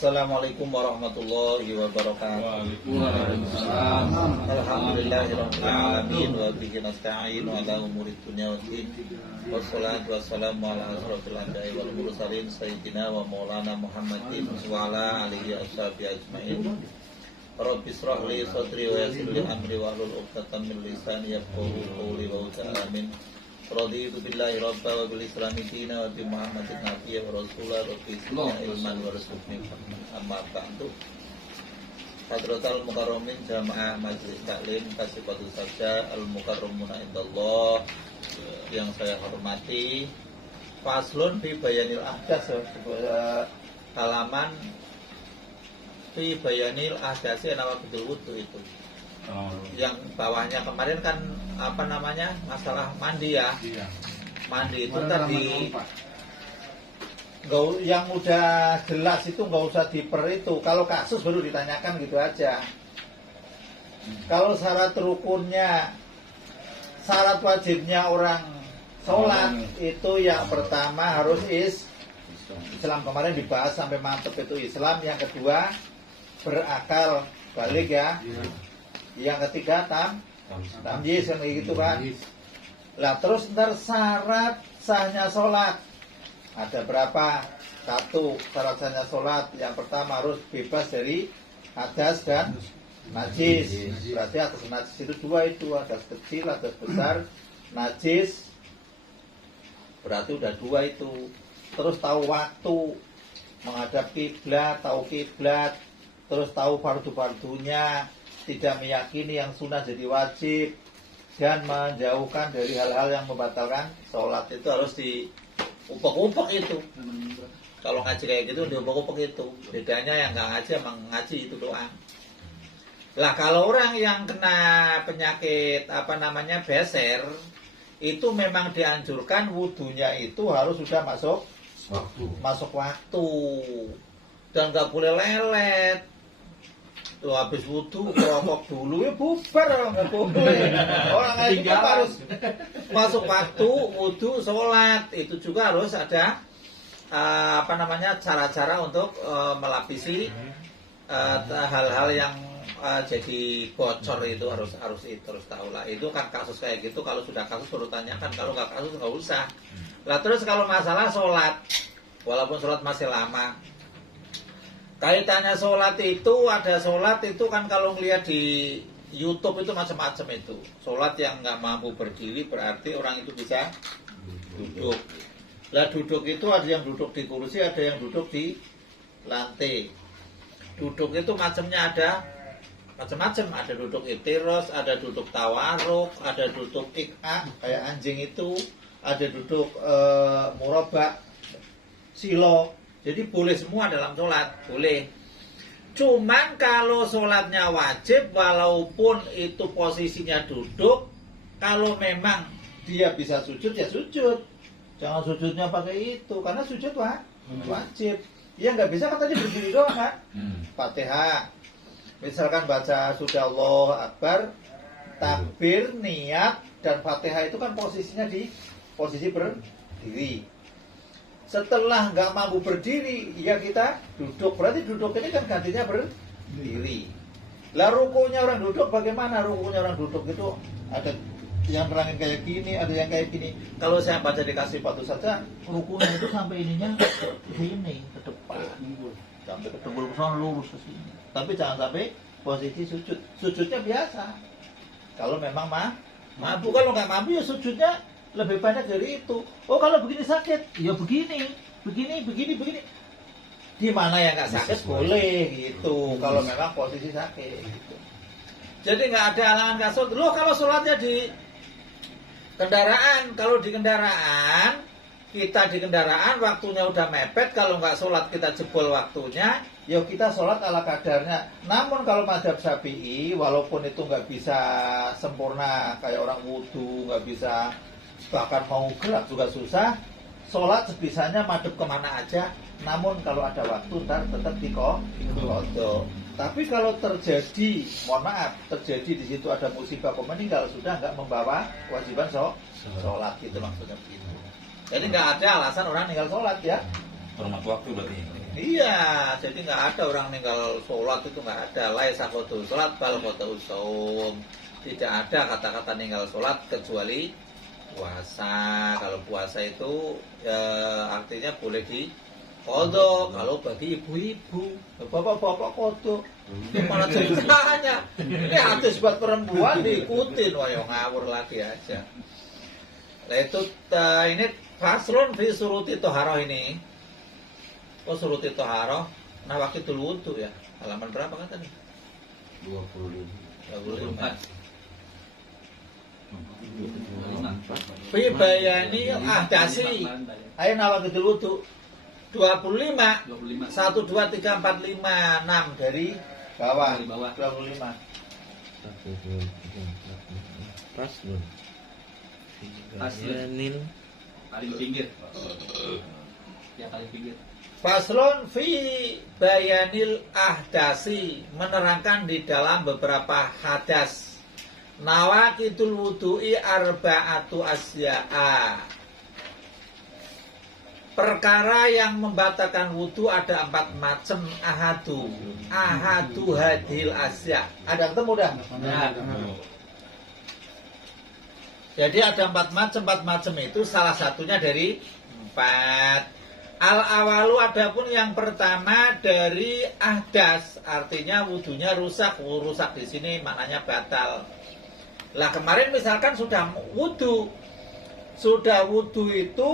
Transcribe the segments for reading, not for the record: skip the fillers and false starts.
Assalamualaikum warahmatullahi wabarakatuh. Waalaikumsalam. Alhamdulillahirabbil alamin wa bihi nasta'in ala umuri dunya waddin. Wassalatu wassalamu ala asrofil anbiya'i wal mursalin sayyidina wa maulana Muhammadin wa ala alihi washabihi ajmain. Rabbi shrah li sadri wa yassir li amri wa hlul 'uqdatam min lisani yafqahu qawli wa amin. Raditu billahi rabba wa bil islami dina wa bi muhammadin nabiyya wa rasula rabbi zidni ilman wa rizqni amma ba'du. Hadratal mukarramin jamaah majelis taklim kasifatu sabda al mukarramuna indallah yang saya hormati, faslun fi bayanil ahdas, halaman fi bayanil ahdasi nawaqidul wudu itu. Yang bawahnya kemarin kan apa namanya, masalah mandi ya. Iya. Mandi itu tadi yang udah jelas itu nggak usah diper itu. Kalau kasus baru ditanyakan gitu aja. Kalau syarat rukunnya, syarat wajibnya orang sholat itu yang pertama harus Islam. Kemarin dibahas sampai mantep itu Islam. Yang kedua berakal balik ya. Yang ketiga tamyiz kan kayak gitu kan. Lah terus ntar syarat sahnya sholat ada berapa? Satu, syarat sahnya sholat yang pertama harus bebas dari hadas dan najis. Berarti hadas najis itu dua itu, hadas kecil, hadas besar, najis. Berarti udah dua itu. Terus tahu waktu, menghadap kiblat, tahu kiblat, terus tahu fardu-fardunya, tidak meyakini yang sunnah jadi wajib, dan menjauhkan dari hal-hal yang membatalkan sholat. Itu harus diumpek-umpek itu. Kalau ngaji kayak gitu diumpek-umpek itu. Bedanya yang nggak ngaji emang ngaji itu doang. Lah kalau orang yang kena penyakit apa namanya beser, itu memang dianjurkan wudunya itu harus sudah masuk waktu dan nggak boleh lelet. Tuh habis wudu rokok dulu ya bubar, orang nggak boleh. Orang itu harus masuk waktu wudu sholat. Itu juga harus ada apa namanya, cara-cara untuk melapisi hal-hal yang jadi bocor. Itu harus tahu lah. Itu kan kasus kayak gitu. Kalau sudah kasus baru tanyakan. Kalau nggak kasus nggak usah. Lah terus kalau masalah sholat, walaupun sholat masih lama, kaitannya sholat itu, ada sholat itu kan kalau ngeliat di YouTube itu macam-macam itu. Sholat yang nggak mampu berdiri berarti orang itu bisa duduk. Lah duduk itu ada yang duduk di kursi, ada yang duduk di lantai. Duduk itu macamnya ada macam-macam. Ada duduk itiros, ada duduk tawaruk, ada duduk ik'a kayak anjing itu, ada duduk murabba, silo. Jadi boleh semua dalam sholat, boleh. Cuman kalau sholatnya wajib, walaupun itu posisinya duduk, kalau memang dia bisa sujud, ya sujud. Jangan sujudnya pakai itu, karena sujud wajib. Ya nggak bisa kan tadi berdiri doang kan? Fatihah. Misalkan baca sudah Allahu Akbar, takbir, niat, dan Fatihah itu kan posisinya di posisi berdiri. Setelah nggak mampu berdiri, ya kita duduk. Berarti duduk ini kan gantinya berdiri. Lah rukunya orang duduk bagaimana? Rukunya orang duduk itu ada yang nerangin kayak gini, ada yang kayak gini. Kalau saya baca dikasih patu saja, rukunya itu sampai ininya ke sini, ke depan. Sampai ke dengkul kesana lurus ke sini. Tapi jangan sampai posisi sujud. Sujudnya biasa. Kalau memang mampu, kalau nggak mampu ya sujudnya lebih banyak dari itu. Oh kalau begini sakit, ya begini. Di mana yang nggak sakit boleh gitu. Kalau memang posisi sakit. Gitu. Jadi nggak ada halangan kasut. Loh kalau sholatnya di kendaraan, kalau di kendaraan kita di kendaraan waktunya udah mepet. Kalau nggak sholat kita jebol waktunya, ya kita sholat ala kadarnya. Namun kalau mazhab Syafi'i, walaupun itu nggak bisa sempurna kayak orang wudu, nggak bisa, bahkan mau gerak juga susah, sholat sebisanya madep kemana aja. Namun kalau ada waktu ntar tetap dikodok. Tapi kalau terjadi, mohon maaf, terjadi di situ ada musibah meninggal, sudah nggak membawa kewajiban sholat gitu maksudnya begitu. Jadi nggak ada alasan orang tinggal sholat ya. Hormat waktu berarti. Iya, jadi nggak ada orang meninggal sholat itu nggak ada. Laisa qatu sholat bal qatu shaum. Tidak ada kata-kata meninggal sholat kecuali puasa. Kalau puasa itu artinya boleh di kodok. Kalau bagi ibu-ibu, bapak-bapak kodok. Mana ceritanya? Ini hadis buat perempuan diikutin, wah yang ngawur lagi aja. Nah itu ini faslun fi suruti toharoh ini. Oh suruti toharoh, nah waqitul wudu ya. Halaman berapa kata nih? 25. Fi bayani ahdasi. Ayo nawaqitul wudu. 25. 1 2 3 4 5 6 dari bawah. 25. Pas dong. Nil paling pinggir. Ya paling pinggir. Faslun fi bayanil ahdasi, menerangkan di dalam beberapa hadas. Nawaqitul wudu'i arba'atu asya'a. Perkara yang membatalkan wudu ada 4 macam. Ahadu hadil asya. Ada ketemu dah? Nah. Jadi ada 4 macam. 4 macam itu salah satunya dari 4. Al-awalu adapun yang pertama dari ahdas, artinya wudunya rusak. Rusak di sini maknanya batal. Lah kemarin misalkan sudah wudu itu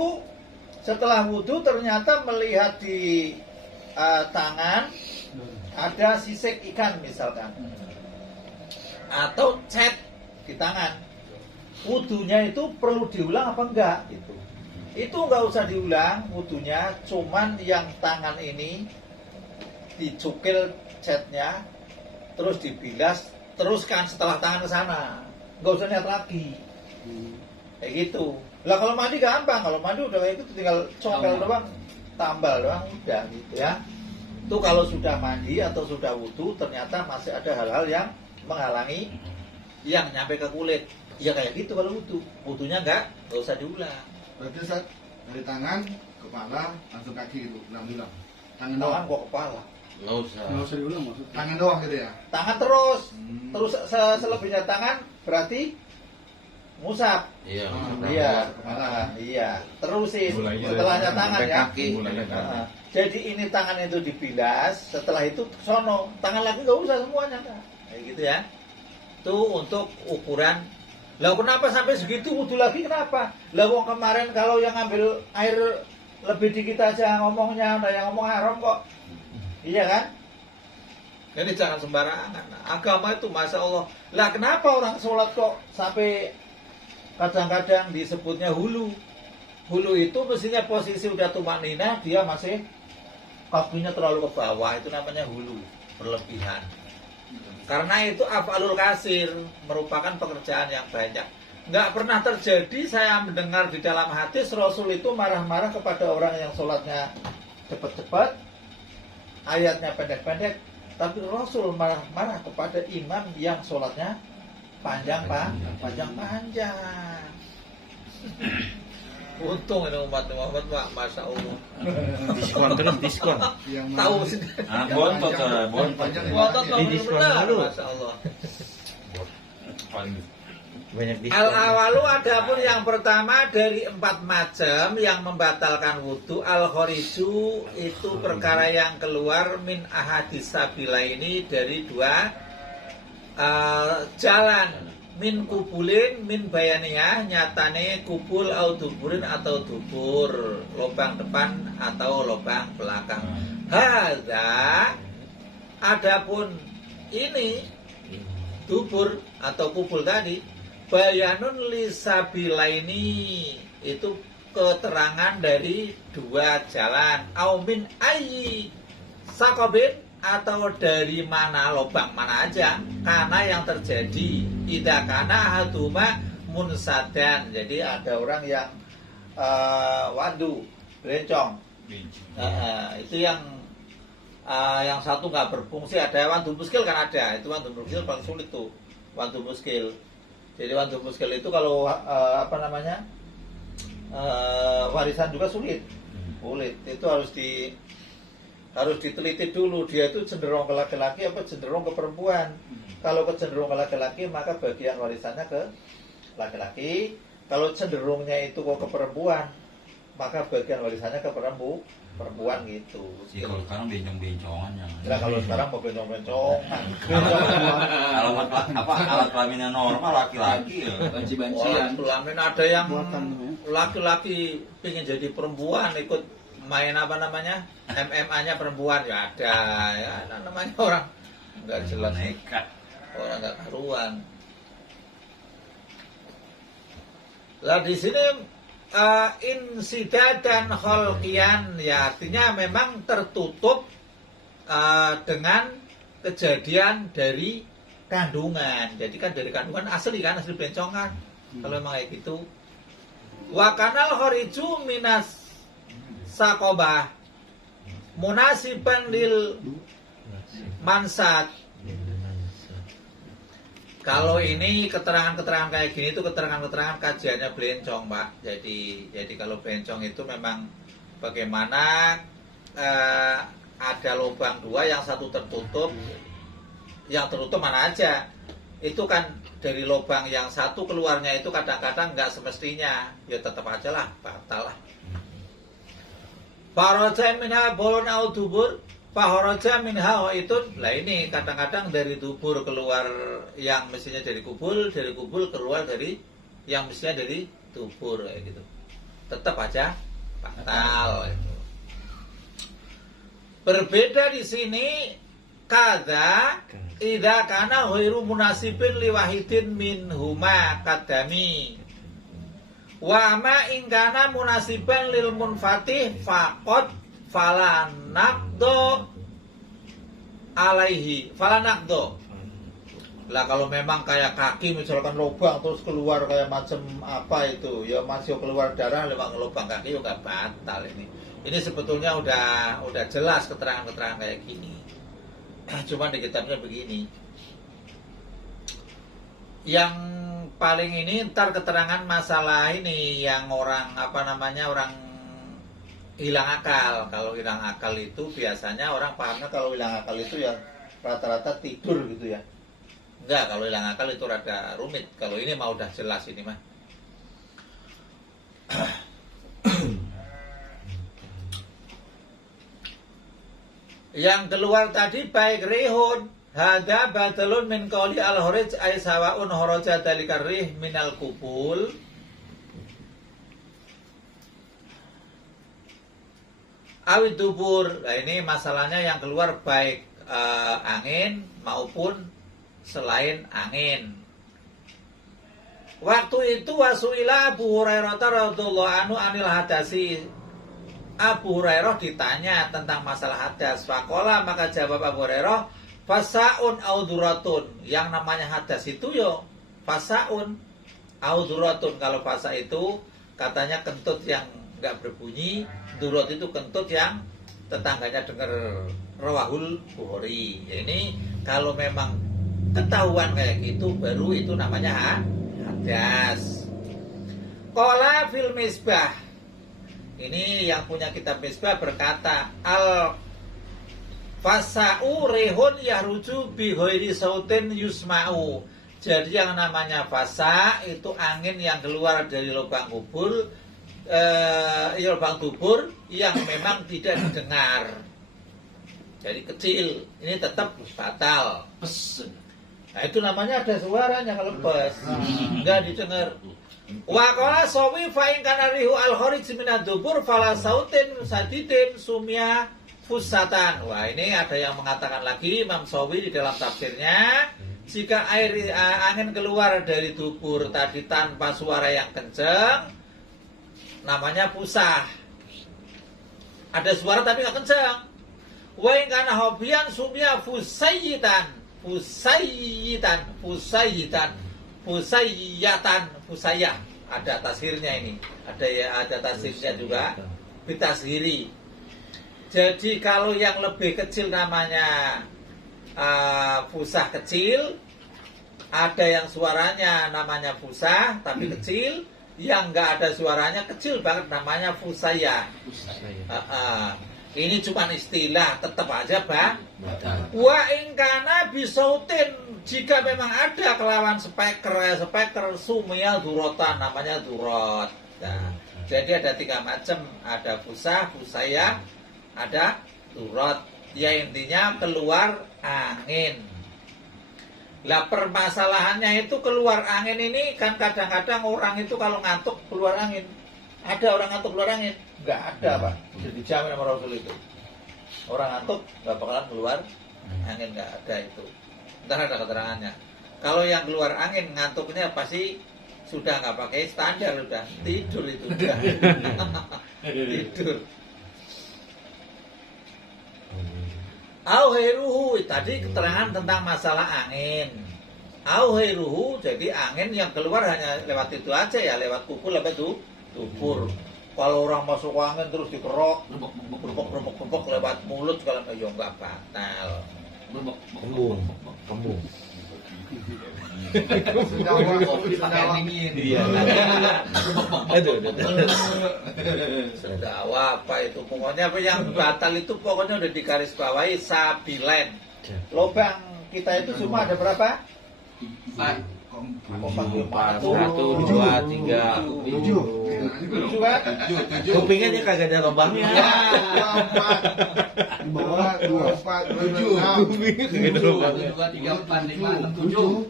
setelah wudu ternyata melihat di tangan ada sisik ikan misalkan, atau cat di tangan. Wudunya itu perlu diulang apa enggak gitu. Itu nggak usah diulang wudunya, cuman yang tangan ini dicukil catnya, terus dibilas, teruskan setelah tangan ke sana, nggak usah niat lagi, kayak gitu. Lah kalau mandi gampang, kalau mandi udah kayak gitu tinggal congkel doang, tambal doang, udah gitu ya. Itu kalau sudah mandi atau sudah wudu ternyata masih ada hal-hal yang menghalangi yang nyampe ke kulit, ya kayak gitu kalau wudu, wudunya nggak usah diulang. Berarti saat dari tangan, kepala, langsung kaki gitu, ulang-ulang. Tangan Tangan doang. kok kepala. Nggak usah. Nggak usah diulang maksudnya. Tangan doang gitu ya. Tangan terus, terus selebihnya tangan berarti musab. Iya. Iya, iya. Terusin setelahnya tangan ya. Kaki. Jadi ini tangan itu dibilas, setelah itu sono, tangan lagi nggak usah semuanya, kayak gitu ya. Itu untuk ukuran. Lah kenapa sampai segitu wudu lagi kenapa? Lah wong kemarin kalau yang ngambil air lebih dikit aja ngomongnya, ada yang ngomong haram kok. Iya kan? Jadi jangan sembarangan. Agama itu Masya Allah. Lah kenapa orang sholat kok sampai kadang-kadang disebutnya hulu? Hulu itu mestinya posisi udah tumanina, dia masih kakinya terlalu ke bawah, itu namanya hulu, berlebihan. Karena itu af'alul kasir, merupakan pekerjaan yang banyak. Nggak pernah terjadi saya mendengar di dalam hadis Rasul itu marah-marah kepada orang yang sholatnya cepat-cepat, ayatnya pendek-pendek. Tapi Rasul marah-marah kepada imam yang sholatnya panjang-panjang. Untung ini umat Muhammad Pak, Masya Allah. Diskon terus diskon. Yang Tahu mana- sih. Bontot lah, bontot. bontot. Kuota Di diskon benar, dulu. Masya Allah. Banyak diskon. Al-awalu adapun yang pertama dari 4 macam yang membatalkan wudu. Al-khoriju itu perkara yang keluar min ahadis sabila ini dari 2 jalan. Min kubulin, min bayaniyah, nyatane kubul au duburin atau dubur, lubang depan atau lubang belakang. Hadza adapun ini dubur atau kubul tadi, bayanun lisabilaini, itu keterangan dari 2 jalan. Au min ayyi sakobin, atau dari mana lubang mana aja, karena yang terjadi idza kana haduma munsadan. Jadi ada orang yang wandu berencong, itu yang satu nggak berfungsi. Ada wandu muskil kan, ada itu wandu muskil paling sulit tuh, wandu muskil. Jadi wandu muskil itu kalau warisan juga sulit, itu harus Harus diteliti dulu dia itu cenderung ke laki-laki apa cenderung ke perempuan. Kalau cenderung ke laki-laki maka bagian warisannya ke laki-laki. Kalau cenderungnya itu kok ke perempuan maka bagian warisannya ke perempuan gitu. Sih kalau sekarang bencong-bencongan ya. Nah, kalau sekarang mau bencong-bencongan. Alat kelaminnya normal laki-laki ya. Banci-bancian. Kelamin ada yang laki-laki pengen jadi perempuan ikut main apa namanya MMA-nya perempuan ya ada ya namanya orang nggak jelas Nekat. orang nggak karuan. Lah di sini insida dan kholqian ya artinya memang tertutup dengan kejadian dari kandungan. Jadi kan dari kandungan asli bencongan. Kalau memang kayak gitu. Wa kanal khoriju minas sakobah munasiban lil mansat. Kalau ini keterangan-keterangan kayak gini itu keterangan-keterangan kajiannya Blencong, Pak. Jadi kalau Blencong itu memang bagaimana ada lubang dua, yang satu tertutup, yang tertutup mana aja. Itu kan dari lubang yang satu keluarnya itu kadang-kadang nggak semestinya, ya tetap aja lah, batal lah. Fahroja minha bolon au dubur, fahroja minha itu, lah ini kadang-kadang dari dubur keluar yang mestinya dari kubul keluar dari yang mestinya dari dubur kayak gitu. Tetap aja batal. Itu. Berbeda di sini kada idza kana ghairu munasibin liwahidin min huma kadami. Wa ma in kana munasiban lil munfatih faqad fala naqdo alaihi fala naqdo. Lah kalau memang kayak kaki misalkan lubang terus keluar kayak macam apa itu ya masih keluar darah lewat lubang kaki juga batal ini. Ini sebetulnya udah jelas keterangan-keterangan kayak gini. Cuma di kitabnya begini. Yang paling ini ntar keterangan masalah ini yang orang orang hilang akal. Kalau hilang akal itu biasanya orang pahamnya kalau hilang akal itu ya rata-rata tidur gitu ya. Enggak, kalau hilang akal itu rada rumit. Kalau ini mah udah jelas ini mah. Yang keluar tadi baik rihun hada batalun min qauli al-hurij ay sawaun haraja dalikar rih minal kubul awid dubur. Nah ini masalahnya yang keluar baik angin maupun selain angin. Waktu itu wasuila Abu Hurairah radhiyallahu anhu anil hadasi. Abu Hurairah ditanya tentang masalah hadas. Faqala maka jawab Abu Hurairah, fasaun auduratun. Yang namanya hadas itu yo fasaun auduratun. Kalau fasa itu katanya kentut yang enggak berbunyi, durat itu kentut yang tetangganya dengar. Rawahul Bukhari. Ini kalau memang ketahuan kayak gitu baru itu namanya hadas. Qala fil misbah. Ini yang punya kitab Misbah berkata al fasa'u rehun yahruju bi ghairi sautin yusma'u. Jadi yang namanya fasa itu angin yang keluar dari lubang kubur lubang dubur yang memang tidak didengar. Jadi kecil, ini tetap batal. Nah itu namanya ada suaranya kalau bes enggak didengar. Wa qala sawi fa in kana rihu al-kharij min ad-dubur fala sautin sadidin sumya fusatan. Wah, ini ada yang mengatakan lagi Imam Sawi di dalam tafsirnya, jika angin keluar dari dubur tadi tanpa suara yang kencang namanya fusah. Ada suara tapi enggak kencang. Wa in kana hobian sumya fusayyitan. Fusayah ada tasirnya ini, ada tasirnya juga bitashiri. Jadi kalau yang lebih kecil namanya fusah kecil, ada yang suaranya namanya fusah tapi kecil, yang enggak ada suaranya kecil banget namanya fusayah. Ini cuma istilah, tetap aja Bang. Batal. Wa ingkana bisautin, jika memang ada kelawan speker sumia durotan, namanya durot. Nah, jadi ada 3 macam, ada busaya, ada durot. Ya intinya keluar angin. Lah permasalahannya itu keluar angin ini kan kadang-kadang orang itu kalau ngantuk keluar angin. Ada orang ngantuk keluar angin? Enggak ada Pak. Sudah dijamin sama Rasul itu. Orang ngantuk nggak bakalan keluar angin, nggak ada itu. Ntar ada keterangannya. Kalau yang keluar angin ngantuknya pasti sudah nggak pakai standar, udah tidur itu udah. Tidur. Auhairuhu, tadi keterangan tentang masalah angin. Auhairuhu, jadi angin yang keluar hanya lewat itu aja ya, lewat kupul apa itu? Tubur. Kalau orang masuk angin terus dikerok, berpok lewat mulut kalau ya nggak batal. Kembung. Iya. Sendawa apa itu? Pokoknya apa yang batal itu pokoknya udah digaris bawahi sabilen. Lubang kita itu cuma ada berapa? 4, 1, 2, 3, 7 kan? kupingnya dia kagak ada lubangnya. Di bawah 2, 4, 7, 6. 1, 2, 3, 4, 5, 6, 7.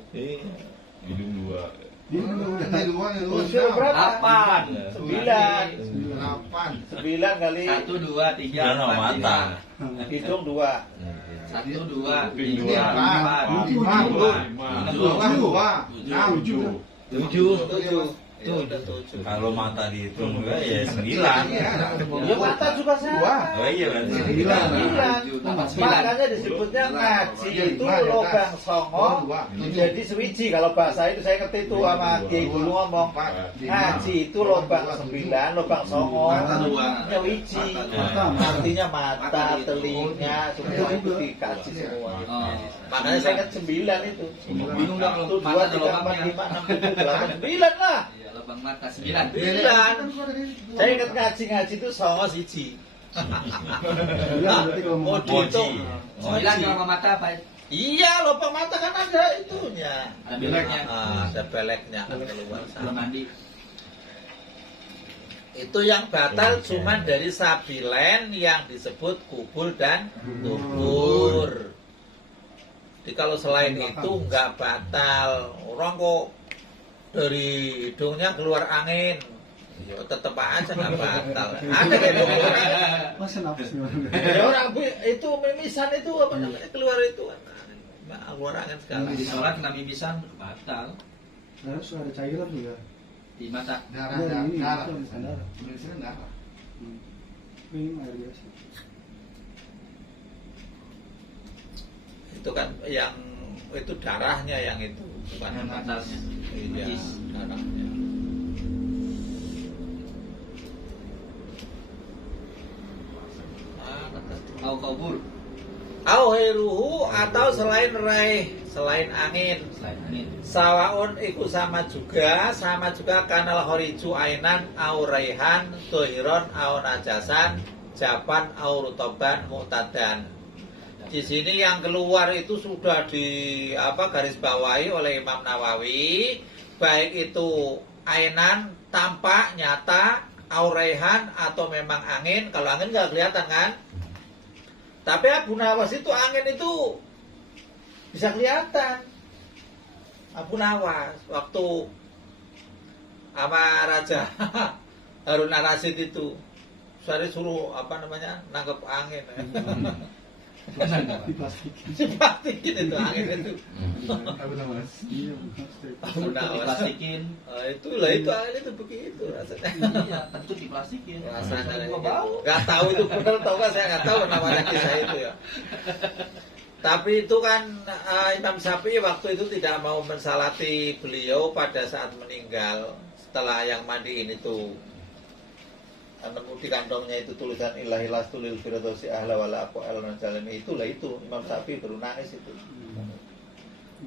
Unsur berapa? 9 kali 1, 2, 3, 4, 5. hidung 2. 1, 2, 3, 4, 5, 5, 6, 7. Kalau mata dihitung juga ya 9. Ya mata juga sama. Oh iya berarti 9. Makanya disebutnya ngaji itu lubang songo menjadi swiji. Kalau bahasa itu saya ngerti itu sama Kiai dulu ngomong. Ngaji itu lubang 9, lubang songo swiji. Artinya mata, telinga, semua itu dikaji semua. Makanya saya ingat 9 itu. Bingung dah kalau 1, 2, mata ada 3, 4, lubangnya. 5, 6, 7, 8, 9 lah. Iya, lubang mata 9. 9. Saya ingat ngaji itu songo siji. Mau dihitung. 9 kalau mata apa? Iya, lubang mata kan ada itunya. Ada beleknya. Ada beleknya kan keluar Belum sana. mandi. Itu yang batal cuma dari sabilen yang disebut kubul dan tubur. Jadi kalau selain itu nggak batal. Orang kok dari hidungnya keluar angin, ya tetap aja nggak batal. Ada gitu orang. Masa nafas Ya orang itu mimisan itu apa namanya keluar itu keluar angin segala. Di sholat kena mimisan batal harus ada cairan juga. di mata. Darah. Ini Darah. bukan darah. Indonesia darah. Ini air biasa. Itu kan yang itu darahnya yang itu bukan Yang batalnya. Iya, darahnya. Au kabur Auhiruhu atau selain selain angin. selain angin. Sawaun iku sama juga kanal horiju ainan au raihan tohiron au najasan japan au rutoban mu'tadan. Di sini yang keluar itu sudah di garis bawahi oleh Imam Nawawi, baik itu ainan tampak nyata au raihan atau memang angin. Kalau angin nggak kelihatan kan? Tapi Abu Nawas itu angin itu bisa kelihatan. Abu Nawas waktu sama Raja Harun Ar-Rasyid itu suruh nangkep angin. Diplastikin itu angin itu. Abu Nawas. Iya, Abu Nawas. Diplastikin. Itu angin itu begitu rasanya. Iya, tentu diplastikin. Rasanya Gua bau. nggak tahu itu benar atau nggak, saya nggak tahu namanya kisah itu ya. Tapi itu kan Imam Syafi'i waktu itu tidak mau mensalati beliau pada saat meninggal setelah yang mandiin itu. Nemu di kantongnya itu tulisan ilahilas tulil firdausi ahla wala aku elon jalani, itulah itu Imam Syafi'i baru nangis itu.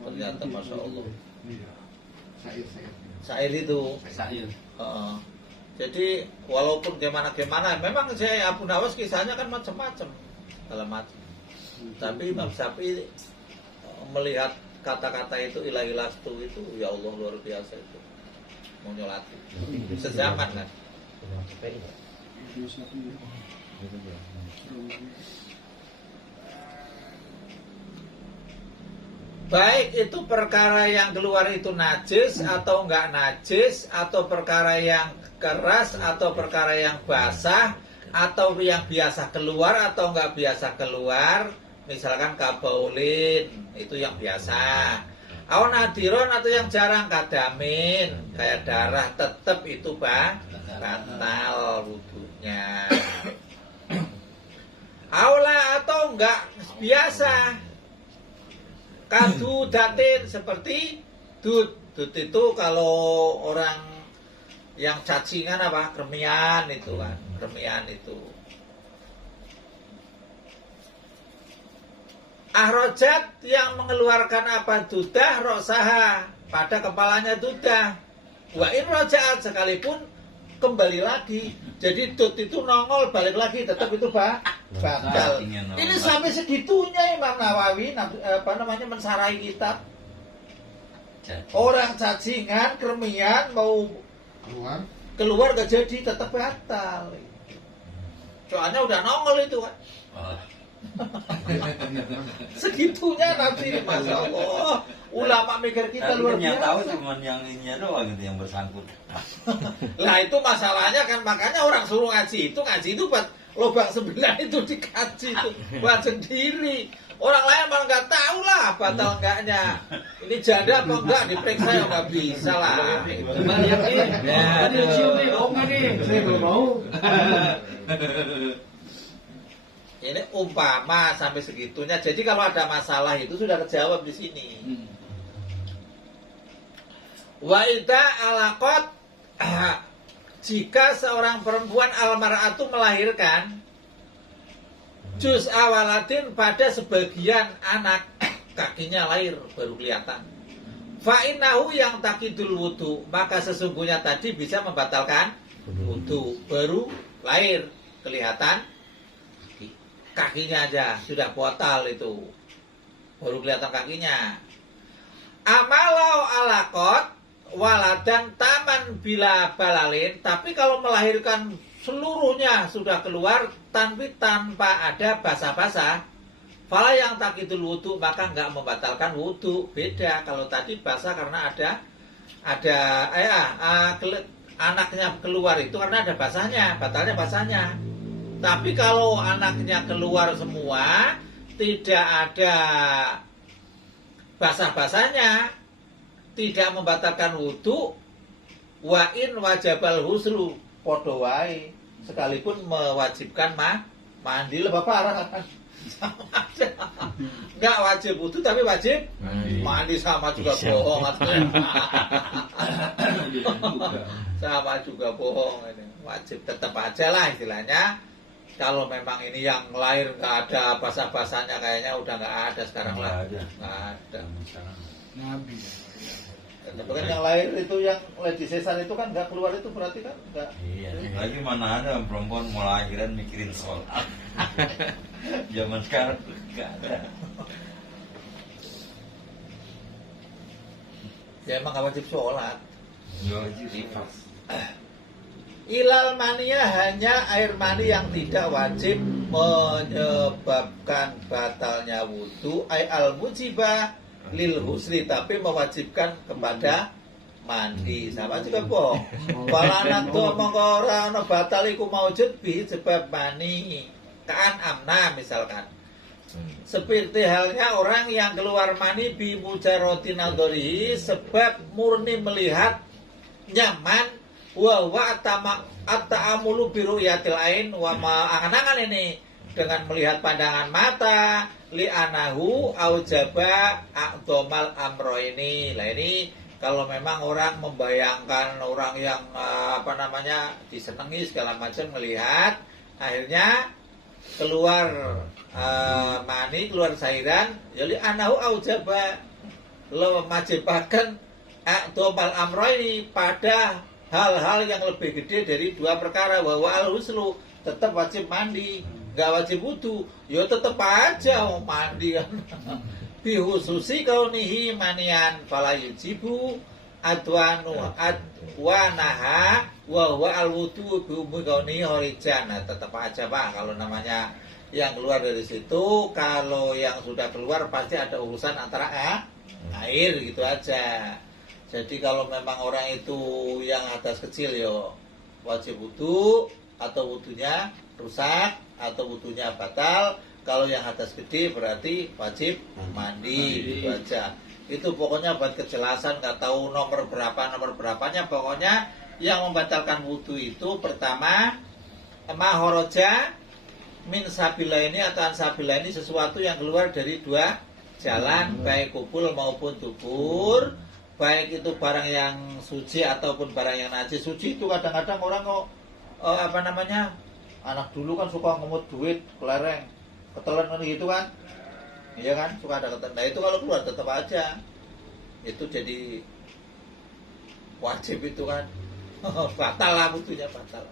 Ternyata masya Allah. Iya. Sair. Syair itu. Sair. Heeh. Jadi walaupun gimana, memang saya Abu Nawas kisahnya kan macam-macam, segala macam. Tapi Imam Syafi'i melihat kata-kata itu ilah itu ya Allah luar biasa itu. Mau nyolati. Sezaman kan. Baik itu perkara yang keluar itu najis atau enggak najis, atau perkara yang keras atau perkara yang basah, atau yang biasa keluar atau enggak biasa keluar, misalkan kabaulin itu yang biasa, nadiron atau yang jarang kadamin kayak darah, tetap itu batal wudunya. Aula atau enggak biasa, kadu datin seperti dut itu kalau orang yang cacingan apa kremian itu kan, kremian itu. Ahrojat yang mengeluarkan apa dudah rosaha pada kepalanya dudah. Wain rojaat sekalipun kembali lagi. Jadi dut itu nongol balik lagi tetap itu batal. Ini sampai segitunya Imam Nawawi mensarai kitab. Orang cacingan, kremian mau keluar gak jadi tetap batal. Soalnya udah nongol itu kan. Segitunya nanti, Masya Allah. Ulama mikir kita luar biasa. Yang tahu cuma yang ini doang gitu yang bersangkutan. Lah itu masalahnya kan, makanya orang suruh ngaji itu buat lubang 9 itu dikaji itu buat sendiri. Orang lain malah nggak tahu lah batal enggaknya. Ini janda apa enggak diperiksa ya nggak bisa lah. Coba lihat nih, tadi cium nih, oh nggak nih, saya belum mau. Ini umpama sampai segitunya. Jadi kalau ada masalah itu sudah terjawab di sini. Wa idza alaqat, jika seorang perempuan almar'atu melahirkan juz awaladin pada sebagian anak, kakinya lahir baru kelihatan. Fa innahu yang takidul wudu, maka sesungguhnya tadi bisa membatalkan wudu. Baru lahir kelihatan kakinya aja sudah batal itu, baru kelihatan kakinya. Amalau alaqat waladan taman bila balalin, tapi kalau melahirkan seluruhnya sudah keluar tanpa ada basah-basah, fala yang takidul wudu, maka enggak membatalkan wudu. Beda kalau tadi basah karena anaknya keluar itu karena ada basahnya, batalnya basahnya. Tapi kalau anaknya keluar semua tidak ada basah-basahnya, tidak membatalkan wudu. Wa in wajabal huslu, podo wae, sekalipun mewajibkan mandi. Lebih parah kan? Sama aja. Enggak wajib wudu tapi wajib mandi, sama juga bohong. Sama juga bohong ini. Wajib tetap aja lah istilahnya. Kalau memang ini yang lahir nggak ada basah-basahnya, kayaknya udah nggak ada sekarang lah. Nggak ada. Nabi. Tapi kan yang lahir itu yang lagi sesar itu kan nggak keluar, itu berarti kan nggak. Iya. Lagi mana ada perempuan mau lahiran mikirin sholat. Zaman sekarang nggak ada. Ya emang nggak wajib sholat. Wajib. Ilal mania, hanya air mani yang tidak wajib menyebabkan batalnya wudu. Ay al mujibah lil husli, tapi mewajibkan kepada mandi. Sama juga bohong. Walanak tu mengora no batal iku maujud bi sebab mani. Kaan amna misalkan. Seperti halnya orang yang keluar mani bi mujarroti nadhari, sebab murni melihat nyaman. Wa at-ta'amulu bi ru'yatil ain, wa angan-angan ini dengan melihat pandangan mata, li anahu aujaba a'dhamal amro ini. Lah ini kalau memang orang membayangkan orang yang disenangi segala macam melihat, akhirnya keluar mani, keluar cairan, ya li anahu aujaba, lo majibakan a'dhamal amro ini pada hal-hal yang lebih gede dari dua perkara. Bahwa al-huslu tetap wajib mandi, nggak wajib wudu, ya tetap aja mau mandi kan. Bihususi kaunihi manian fala yujibu adwanu adwanaha wa huwa al-wudu bi ummi kaunihi horijan. Nah, tetap aja Pak, kalau namanya yang keluar dari situ, kalau yang sudah keluar pasti ada urusan antara air gitu aja. Jadi kalau memang orang itu yang hadas kecil ya wajib wudu, atau wudunya rusak, atau wudunya batal. Kalau yang hadas gede berarti wajib mandi, gitu aja. Itu pokoknya buat kejelasan, nggak tahu nomor berapanya. Pokoknya yang membatalkan wudu itu pertama mahoroja min sabila ini atau ansabila ini, sesuatu yang keluar dari dua jalan, baik kubul maupun dubur. Baik itu barang yang suci ataupun barang yang najis. Suci itu kadang-kadang orang kok anak dulu kan suka ngemut duit kelereng, ketelan kan gitu kan, iya kan, suka ada ketelan. Nah itu kalau keluar tetap aja itu jadi wajib itu kan. Batal lah wudunya, batal.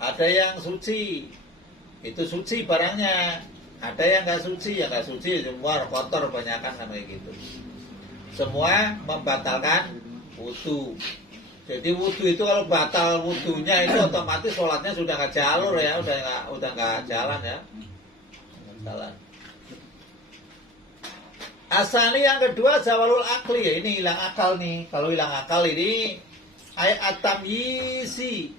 Ada yang suci, itu suci barangnya. Ada yang nggak suci, ya nggak suci, semua kotor banyakan namanya gitu. Semua membatalkan wudu. Jadi wudu itu kalau batal wudunya itu otomatis sholatnya sudah nggak jalur ya, udah nggak jalan ya, nggak jalan. Asali yang kedua zawalul akli, ya ini hilang akal nih. Kalau hilang akal ini ayat tamyisi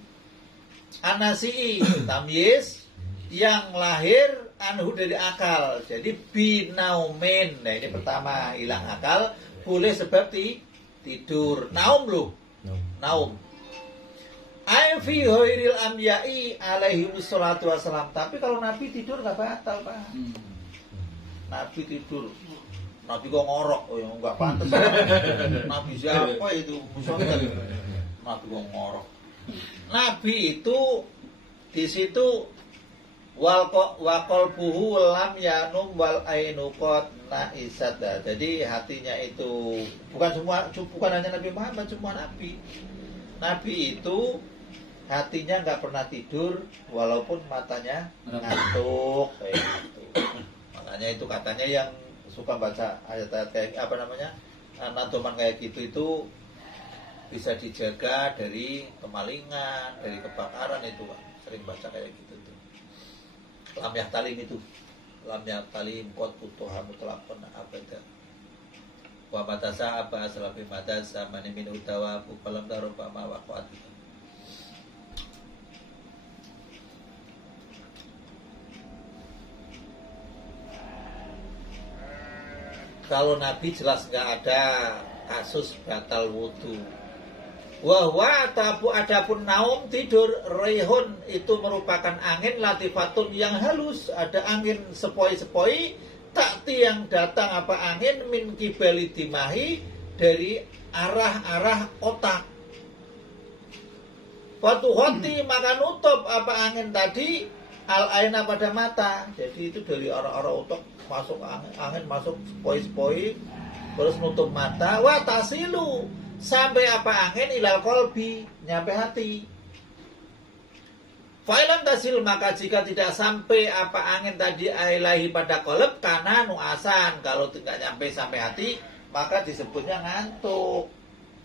anasi tamyiz yang lahir anhu dari akal. Jadi binaumen. Nah ini pertama hilang akal. Boleh sebab tidur. Naum loh. Naum. Ai fi ghairil anbiya'i alaihi wassalatu wassalam. Tapi kalau Nabi tidur enggak batal, Pak. Nabi tidur. Nabi kok ngorok. Oh ya enggak pantas. Nabi siapa itu? Musotel. Nabi kok ngorok. Nabi itu di situ wal qalbuhu lam yanum wal ainu qad naisat. Jadi hatinya itu bukan hanya Nabi Muhammad, semua nabi. Nabi itu hatinya nggak pernah tidur walaupun matanya ngantuk kayak gitu. Makanya itu katanya yang suka baca ayat-ayat kayak nadoman kayak gitu itu bisa dijaga dari kemalingan, dari kebakaran itu, Pak. Sering baca kayak gitu tuh. Lam yahtalim itu, lam yahtalim kot putuha mutlaqan abada. Wa matasa apa asalafi matasa manimin utawa bukalam daroba ma waqat. Kalau Nabi jelas nggak ada kasus batal wudu. Wahwa adapun naum tidur, rehun itu merupakan angin latifatun yang halus. Ada angin sepoi-sepoi, takti yang datang apa angin min kibali dimahi dari arah-arah otak. Fatuhoti maka nutup apa angin tadi al-aina pada mata. Jadi itu dari arah-arah otak masuk angin masuk sepoi-sepoi terus nutup mata. Wa tasilu sampai apa angin ilal kolbi nyampe hati. Fa'ilam tasil maka jika tidak sampai apa angin tadi ilahi pada kolb karena nuasan. Kalau tidak nyampe sampai hati maka disebutnya ngantuk.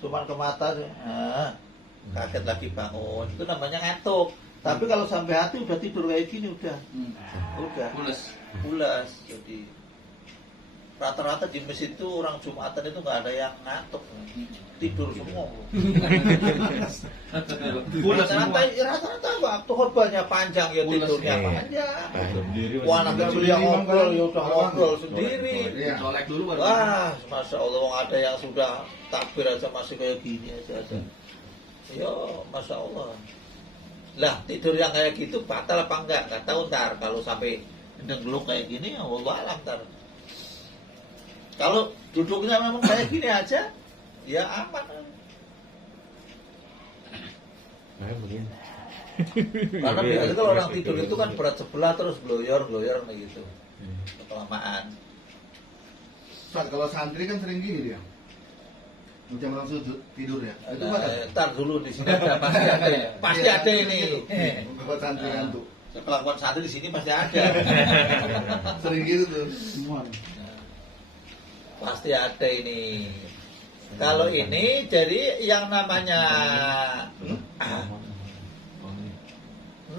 Cuman ke mata kaget lagi bangun itu namanya ngantuk. Tapi kalau sampai hati udah tidur kayak gini udah pulas. Jadi rata-rata di masjid itu orang Jumatan itu nggak ada yang ngantuk, tidur semua. Rata-rata waktu khutbahnya panjang ya tidurnya panjang. Wah anak kecil yang ngobrol ya udah ngobrol sendiri. Colek dulu baru. Wah, masya Allah ada yang sudah takbir aja masih kayak gini aja. Ya, masya Allah. Lah tidur yang kayak gitu batal apa enggak? Nggak tahu ntar kalau sampai denggeluk kayak gini ya Allah alam ntar. Kalau duduknya memang kayak gini aja, ya aman. Karena biasanya kalau orang tidur itu kan berat sebelah terus gloyor gitu, kelamaan. Saat kalau santri kan sering gini dia. Jam orang sujud tidur ya. Itu mana? Ntar dulu di sini ada pasti ada ini. Buat santri ngantuk. Kelakuan santri di sini pasti ada. Sering gitu tuh. Pasti ada ini. Kalau ini jadi yang namanya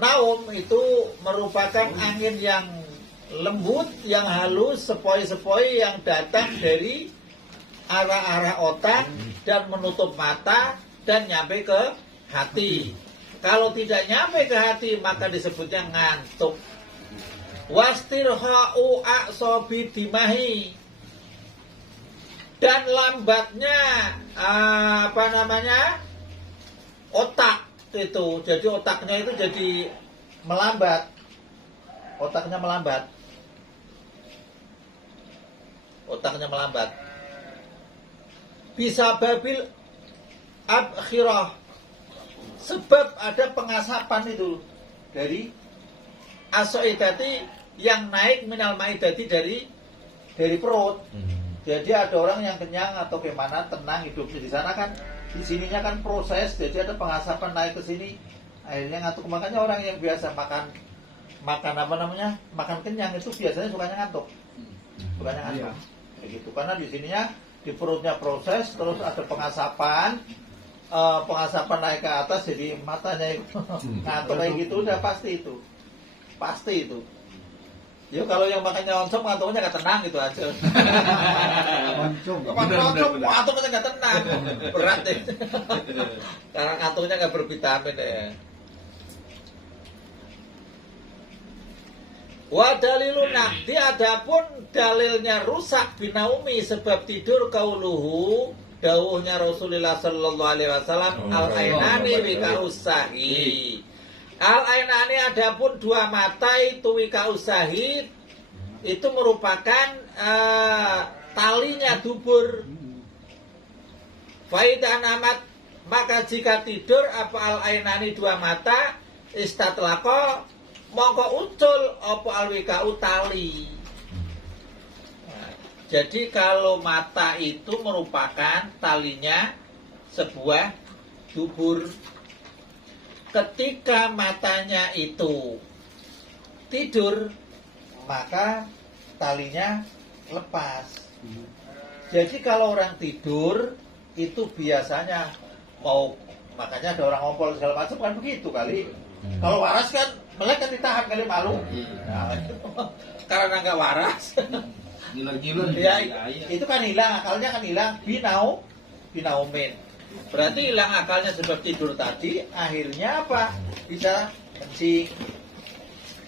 naum itu merupakan angin yang lembut, yang halus, sepoi-sepoi yang datang dari arah-arah otak dan menutup mata dan nyampe ke hati. Kalau tidak nyampe ke hati maka disebutnya ngantuk. Wastirha'u a'sobi dimahi. Dan lambatnya otak itu, jadi otaknya itu jadi melambat, otaknya melambat, bisa babil abkhirah, sebab ada pengasapan itu dari asoidati yang naik minal maidati dari perut. Jadi ada orang yang kenyang atau gimana tenang hidupnya di sana kan, di sininya kan proses, jadi ada pengasapan naik ke sini, akhirnya ngantuk. Makanya orang yang biasa makan kenyang itu biasanya sukanya ngantuk, begitu. Karena di sininya di perutnya proses, terus ada pengasapan naik ke atas, jadi matanya itu ngantuk kayak gitu, udah pasti itu. Ya kalau yang makannya oncom ngantuknya nggak tenang gitu aja. Ngantuknya nggak tenang, berat deh. Karena ngantuknya nggak bervitamin deh. Wa dalilun nakti, adapun dalilnya rusak binaumi sebab tidur kauluhu, dawuhnya Rasulullah sallallahu alaihi wasallam, al ainani wika usahi. Al-ainani adapun dua mata itu wika usahid itu merupakan talinya dubur. Faidah namat, maka jika tidur apa al-ainani dua mata istatlaqo mongko ucul apa al-wika tali. Jadi kalau mata itu merupakan talinya sebuah dubur. Ketika matanya itu tidur, maka talinya lepas. Jadi kalau orang tidur itu biasanya makanya ada orang ngompol segala macam kan begitu kali. Kalau waras kan melek kan ditahan kali malu. Nah, karena nggak waras. Giler-giler. Ya, itu kan hilang, akalnya kan hilang. Binaumin. Berarti hilang akalnya sebab tidur tadi, akhirnya apa? Bisa kencing,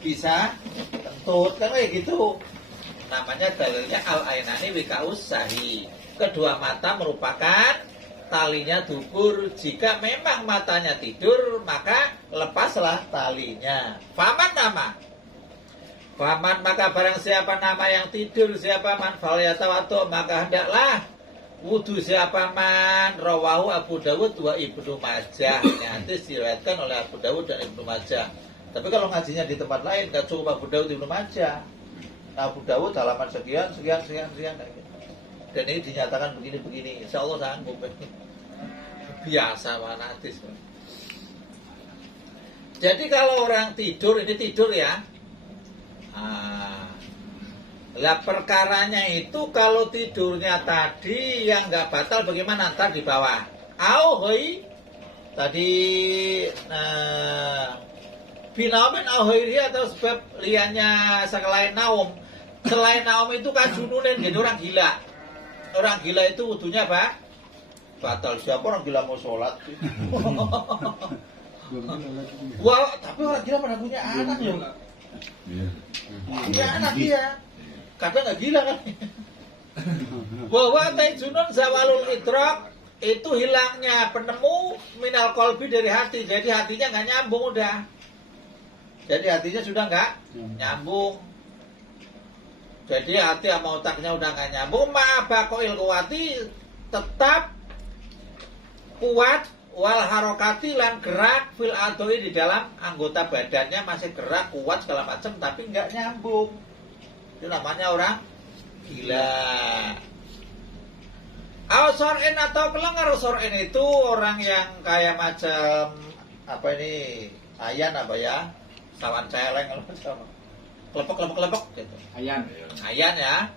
bisa kentut, kan kayak gitu. Namanya dalilnya al-ainani wika usahi. Kedua mata merupakan talinya dubur. Jika memang matanya tidur, maka lepaslah talinya. Faman maka barang siapa nama yang tidur, siapa man falyatawatu, maka hendaklah wudu. Siapa man rawahu Abu Dawud wa Ibnu Majah. Nanti diriwayatkan oleh Abu Dawud dan Ibnu Majah. Tapi kalau ngajinya di tempat lain nggak cukup Abu Dawud Ibnu Majah. Abu Dawud halaman sekian kayak gitu. Dan ini dinyatakan begini. Insya Allah sanggup. Biasa fanatis. Jadi kalau orang tidur, ini tidur ya. Lah perkaranya itu kalau tidurnya tadi yang nggak batal bagaimana ntar di bawah. Auhoi tadi binaumin auhoiri atau sebab liannya selain naum. Selain naum itu kan jununin, jadi orang gila. Orang gila itu wudunya apa? Batal. Siapa orang gila mau sholat? Wah, tapi orang gila mana punya anak ya? Punya anak dia. Kadang nggak gila kan? Bahwa taijunun zawalul idrak itu hilangnya penemu minal kolbi dari hati. Jadi hatinya nggak nyambung udah. Jadi hatinya sudah nggak nyambung. Jadi hati sama otaknya udah nggak nyambung. Ma'abakoil kuwati tetap kuat wal harokati lan gerak fil adoi di dalam anggota badannya masih gerak kuat segala macam tapi nggak nyambung. Itu namanya orang gila. Sor'in atau kelengar. Sor'in itu orang yang kayak macam apa ini, ayan apa ya, sawan celeng, kelepek gitu. Ayan. Ayan ya.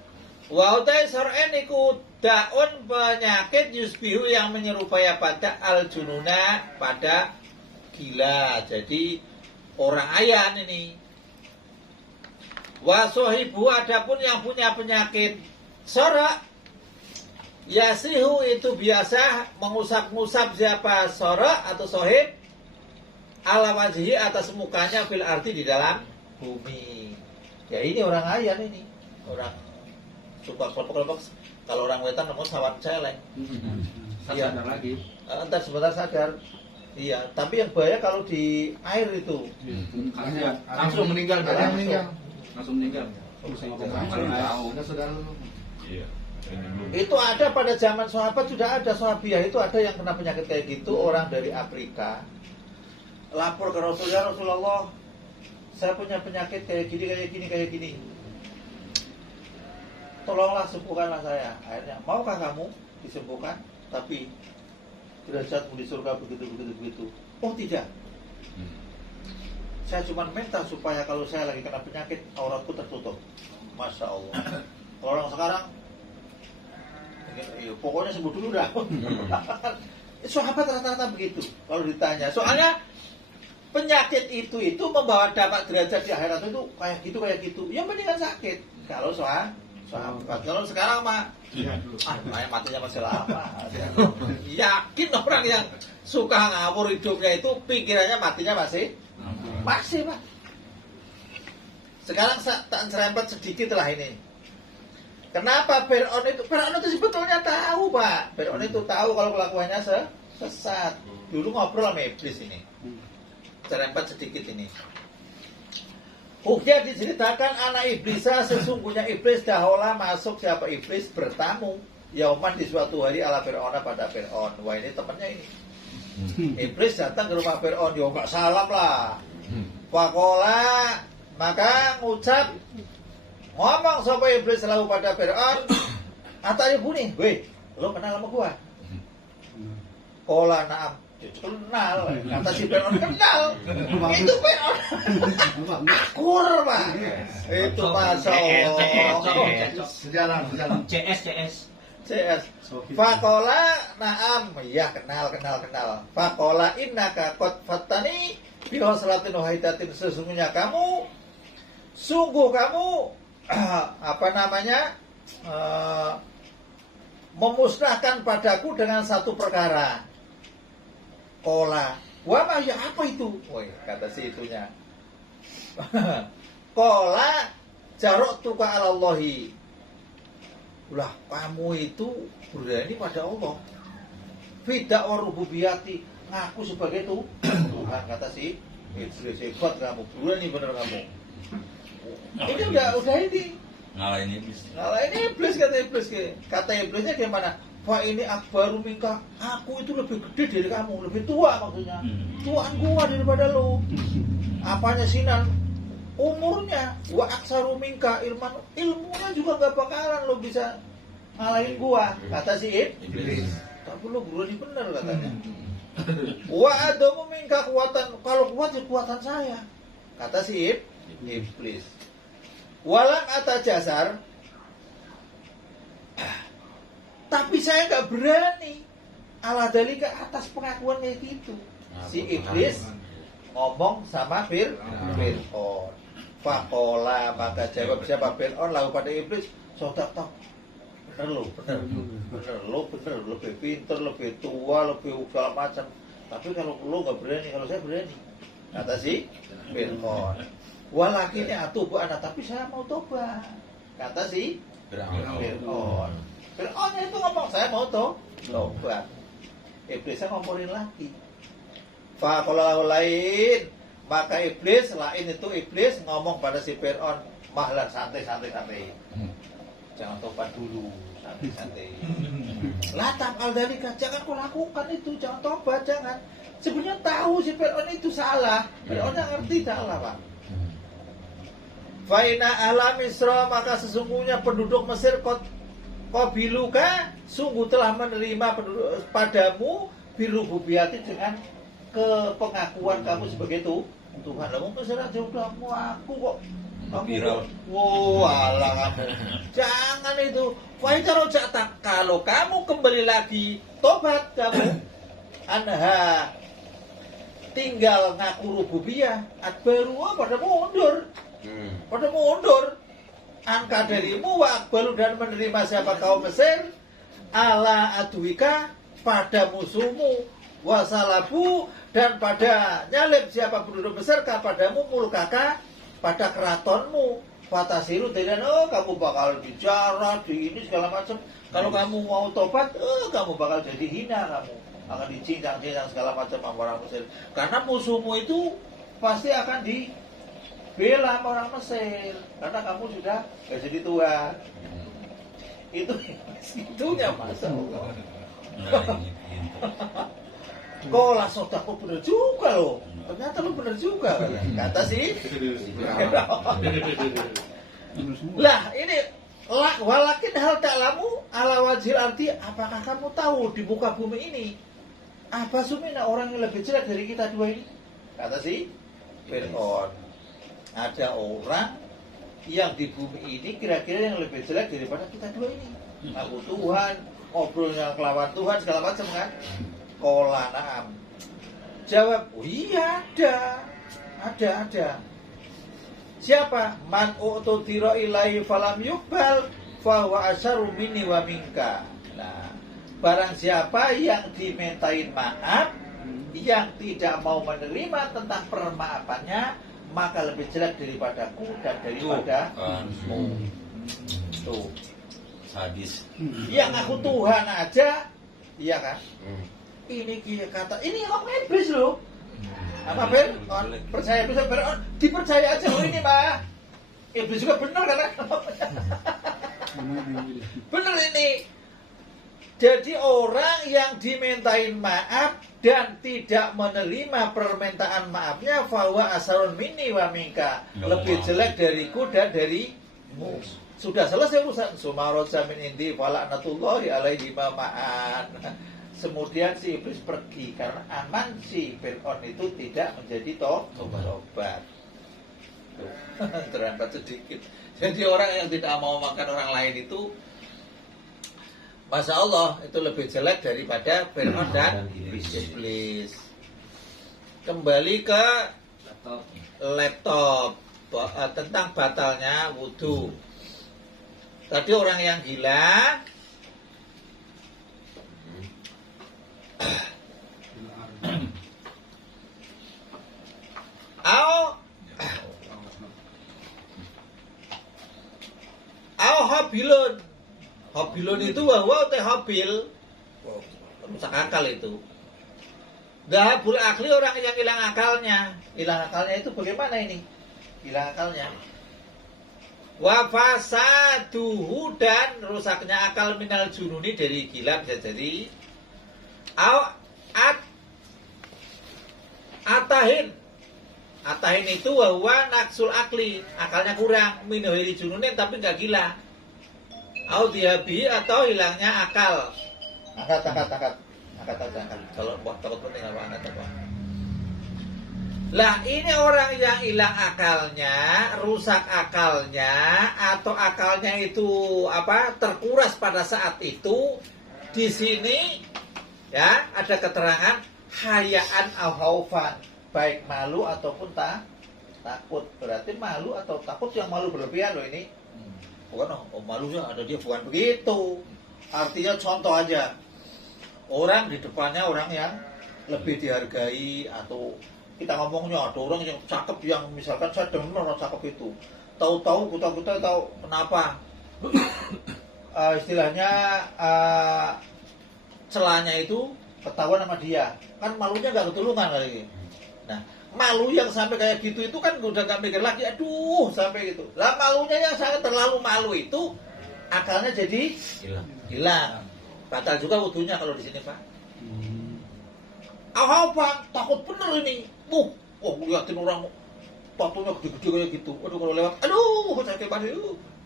Wa utai sor'in iku daun penyakit yusbihu yang menyerupai pada al-jununa, pada gila. Jadi orang ayan ini. Wa sohibu, adapun yang punya penyakit sora, yasihu itu biasa mengusap-ngusap siapa sora atau sohib ala wajhi, atas mukanya, fil arti di dalam bumi. Ya ini orang ayan ini, orang suka kelompok-kelompok. Kalau orang wetan namanya sawan celeng. Iya. Sadar lagi. Entar sebentar sadar. Iya, tapi yang bahaya kalau di air itu. Kasihan. Langsung meninggal, Langsung. meninggal. Langsung meninggal. Nggak saudara lu. Iya. Itu ada pada zaman sahabat, sudah ada sahabiah itu ada yang kena penyakit kayak gitu, orang dari Afrika. Lapor ke Rasulullah, Rasulullah, saya punya penyakit kayak gini. Tolonglah sembuhkanlah saya. Akhirnya, maukah kamu disembuhkan? Tapi derajatmu di surga begitu. Oh tidak. Saya cuma minta supaya kalau saya lagi kena penyakit, auratku tertutup. Masya Allah. Kalau orang sekarang, ya, pokoknya sembuh dulu dah. Sahabat rata-rata begitu. Kalau ditanya, soalnya penyakit itu membawa dampak derajat di akhirat itu kayak gitu. Yang mendingan sakit. Kalau sahabat, kalau sekarang mah, matinya masih lama. Yakin orang yang suka ngawur hidupnya itu pikirannya matinya masih Pak. Sekarang tak serempet sedikit lah ini. Kenapa Fir'aun itu sebetulnya tahu, Pak. Fir'aun itu tahu kalau kelakuannya sesat. Dulu ngobrol sama iblis ini. Serempet sedikit ini. Ukia diceritakan anak iblisa, sesungguhnya iblis dahula masuk, siapa iblis bertamu yauman di suatu hari ala Fir'aun, pada Fir'aun. Wah, ini temannya ini. Iblis datang ke rumah Fir'aun, ya enggak salam lah. Fakola, maka ngucap ngomong sapa iblis selalu pada Fir'aun, atau ibu nih, weh, lo kenal sama gua? Kola naam, kenal, kata si Fir'aun kenal, itu Fir'aun, akur Pak, itu Masya Allah, Sejalan. CS. Fakola naam, ya kenal. Fakola innaka qad fattani bi hasratin wahidatin, sesungguhnya kamu memusnahkan padaku dengan satu perkara. Kola, wah ya apa itu? Woi, kata si itunya. Kola jarok tuka alallahi. Ulah kamu itu berani pada Allah. Fidak warububiyati, ngaku sebagai Tuhan, kata si iblis. Hebat kamu, berani bener kamu. Ini udah ini. Ngalahin iblis. Ngalahin iblis, kata iblisnya gimana? Wah ini akbaru minka, aku itu lebih gede dari kamu, lebih tua maksudnya. Tuaan gua daripada lo. Apanya sinan? Umurnya. Wa aksaru minka ilman, ilmunya juga gak bakalan lo bisa ngalahin gua, kata si iblis. Tapi lo berani bener katanya. Wa adamu minka kuatan, kalau kuat ya kuatan saya, kata si iblis. Walam ata jasar, tapi saya nggak berani ala dalika atas pengakuan kayak gitu. Si iblis ngomong sama Fir'aun. Fakola, maka jawab siapa Fir'aun lalu pada iblis, sodak tak bener lo lebih pintar, lebih tua, lebih segala macam. Tapi kalau lo nggak berani, kalau saya berani, kata si Fir'aun. Walakinnya atubu anak, tapi saya mau tobat, kata si Fir'aun. Fir'aun itu ngomong saya mau tobat. Iblisnya ngomongin lagi. Fakola lain, maka iblis lain itu iblis ngomong pada si Fir'aun, mahlan santai. Jangan tobat dulu, santai. Latam al-dalika, jangan kau lakukan itu, jangan tobat, jangan. Sebenarnya tahu si Fir'aun itu salah. Fir'aun yang ngerti salah, Pak. Faina ahla Misra, maka sesungguhnya penduduk Mesir kot qabiluka sungguh telah menerima padamu birububiyati dengan kepengakuan kamu sebagai Tuhan. Lah mungkin saya udah aku kok kamu Viral. wow, alah kamu. Jangan itu. Kalau kamu kembali lagi tobat kamu anha tinggal ngaku rububiyah baru pada mundur. Pada mundur. Angka darimu wa akbalu dan menerima siapa kaum Mesir ala aduika pada musuhmu wasalabu dan pada nyalip siapa penduduk Mesir kepadamu mulkaka pada keratonmu fatasiru dan kamu bakal bicara di ini segala macam. Kalau kamu mau tobat kamu bakal jadi hina, kamu akan dicincang-cincang segala macam sama orang Mesir karena musuhmu itu pasti akan dibela sama orang Mesir karena kamu sudah gak jadi Tuhan. Itu segitunya masa Allah. Nah, ini pintu. Kok lah sodako bener juga loh. Ternyata lu bener juga kata sih. Lah ini walakin hal ta'lamu ala wajhil arti, apakah kamu tahu di muka bumi ini apa sumina orang yang lebih jelek dari kita dua ini? Kata si Fir'aun, ada orang yang di bumi ini kira-kira yang lebih jelek daripada kita dua ini. Aku Tuhan, ngobrolnya kelawan Tuhan segala macam kan. Qala na'am. Jawab, oh iya ada. Siapa? Man u'tudira ilaihi falam yuqbal fahuwa asyaru minni wa minka. Nah, barang siapa yang dimintain maaf yang tidak mau menerima tentang permaafannya maka lebih jelek daripadaku dan daripadamu. Tuh. Sadis. Yang aku Tuhan aja, iya kan? Ini kata, ini ngomong iblis loh. Apa Fir'aun? Percaya bisa Fir'aun? Dipercaya aja loh ini Pak. Iblis juga benar kan? Benar ini. Jadi orang yang dimintain maaf dan tidak menerima permintaan maafnya fawa asarun minni wa minka, lebih jelek dariku dan darimu. Sudah selesai urusan. Sumaroja min indi fala'natullahi alaihi ma'an. Kemudian si iblis pergi karena aman si Fir'aun itu tidak menjadi tobat. Terangkat sedikit. Jadi orang yang tidak mau makan orang lain itu, Masya Allah itu lebih jelek daripada Fir'aun dan iblis. Kembali ke laptop tentang batalnya wudhu. Tadi orang yang gila Habilun itu bahwa teh habil rusak akal itu. Dahabul akli orang yang hilang akalnya. Hilang akalnya itu bagaimana ini? Hilang akalnya. Wa fasaduhu dan rusaknya akal minal jununi dari gila bisa jadi. Atahin itu bahwa naksul akli, akalnya kurang, minuhili jununin tapi nggak gila. Dihabi atau hilangnya akal. Angkat. Kalau takut penting apa? Lah ini orang yang hilang akalnya, rusak akalnya, atau akalnya itu terkuras pada saat itu. Di sini ya ada keterangan hayaan au haufan, baik malu ataupun takut. Berarti malu atau takut yang malu berlebihan loh ini. Bukan malunya ada dia, bukan begitu. Artinya contoh aja, orang di depannya orang yang lebih dihargai, atau kita ngomongnya ada orang yang cakep, yang misalkan saya dengar orang cakep itu, tahu-tahu kita tahu kenapa istilahnya celahnya itu ketahuan sama dia, kan malunya nggak ketulungan kali ini. Nah, malu yang sampai kayak gitu itu kan udah gak mikir lagi, aduh sampai gitu. Lah malunya yang sangat terlalu malu itu akalnya jadi hilang. Batal juga wudunya kalau di sini Pak. Pak, takut bener ini. Liatin orang tatonya gede-gede kayak gitu. Aduh kalau lewat, aduh sakit banget.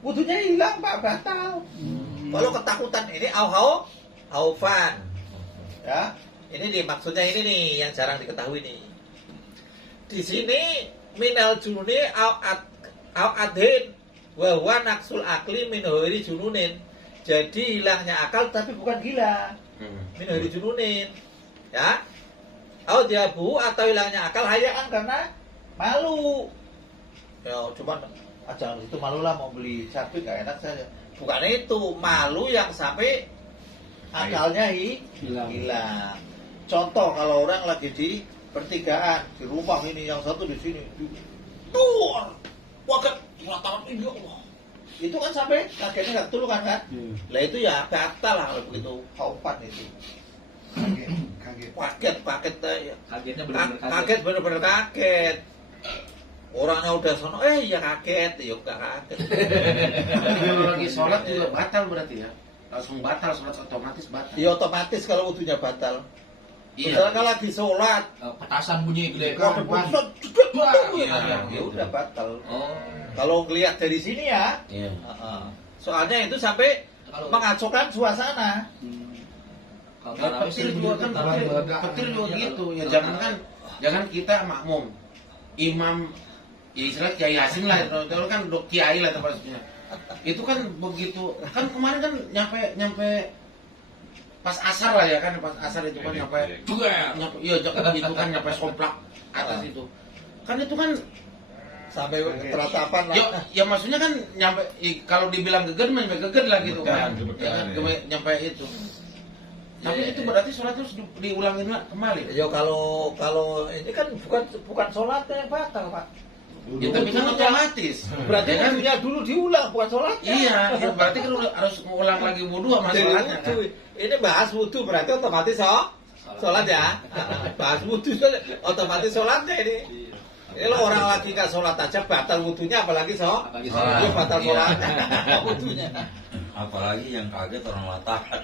Wudunya hilang Pak, batal. Kalau ketakutan ini aufan. Ya, ini nih maksudnya ini nih yang jarang diketahui nih. Di sini minal jununi au adhin wa huwa naqsul akli min ghairi jununin. Jadi hilangnya akal tapi bukan gila. Min ghairi jununin. Ya. Au diabu atau hilangnya akal hayaan karena malu. Ya, cuman jangan itu malu lah mau beli cabai gak enak saja. Bukan itu, malu yang sampai akalnya hilang. Contoh kalau orang lagi di pertigaan, di rumah ini yang satu di sini, tuh, wakat tangan ini Allah. Itu kan sampai kagetnya nggak ketulukan kan? Lah itu ya batal lah kalau begitu, kaupan itu. Kaget. Kagetnya benar-benar Kaget bener-bener kaget. Orangnya udah sono, ya kaget, ya enggak kaget. Kalau lagi sholat juga batal berarti ya? Langsung batal, sholat otomatis batal. Ya otomatis kalau wudunya batal. Iya. Misalnya lagi sholat, Petasan bunyi gede. waduh putusan, ya udah batal. Oh. Kalau ngelihat dari sini ya, Iya. soalnya itu sampai mengacaukan suasana. Kalau Ya, tarawih petir sering juga bunyi kan, petir juga gitu. Ya jangan kita makmum, imam, ya istilah Kiai Hasim lah, itu kan dok Kiai lah tempatnya. Itu kan begitu, kan kemarin kan nyampe pas asar lah ya kan, pas asar itu kan nyampe iya itu kan nyampe somplak atas itu. Kan itu kan Sampai teratapan lah. ya maksudnya kan nyampe kalau dibilang geged nyampe geged lah gitu kan. Ya kan nyampe itu. Tapi itu berarti sholat terus diulangin kembali. Ya kalau ini kan bukan sholatnya yang batal Pak. Ya tapi kan otomatis. Berarti Ya kan? wudunya dulu diulang bukan sholatnya. Iya, ya berarti kan harus ngulang lagi wudu sama Dari sholatnya kan. wudu. Ini bahas wudu berarti otomatis sholat ya. Bahas wudu otomatis sholatnya ini. Ini lo orang lagi nggak sholat aja batal wudunya, apalagi Apalagi dia batal Iya. sholatnya, wudunya. Apalagi yang kaget orang latahan.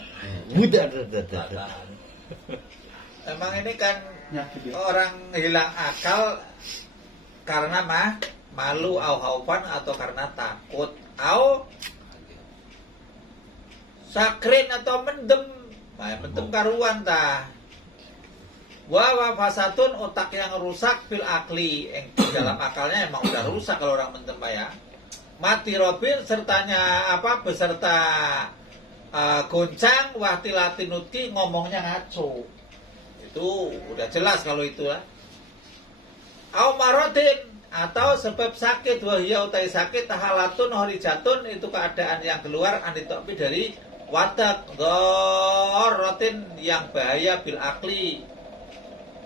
Mudah. Emang ini kan orang hilang akal karena malu au haufan atau karena takut au sakrin atau mendem. Nah, mendem karuan tah. Wa fasatun, otak yang rusak fil akli, yang di dalam akalnya emang udah rusak kalau orang mendem ya. Mati robin sertanya beserta goncang wahtilatinuti, ngomongnya ngaco. Itu udah jelas kalau itu ya. Au marodin atau sebab sakit, wahya utai sakit tahalatun horijatun, itu keadaan yang keluar anitopi dari watak rotin yang bahaya bil akli,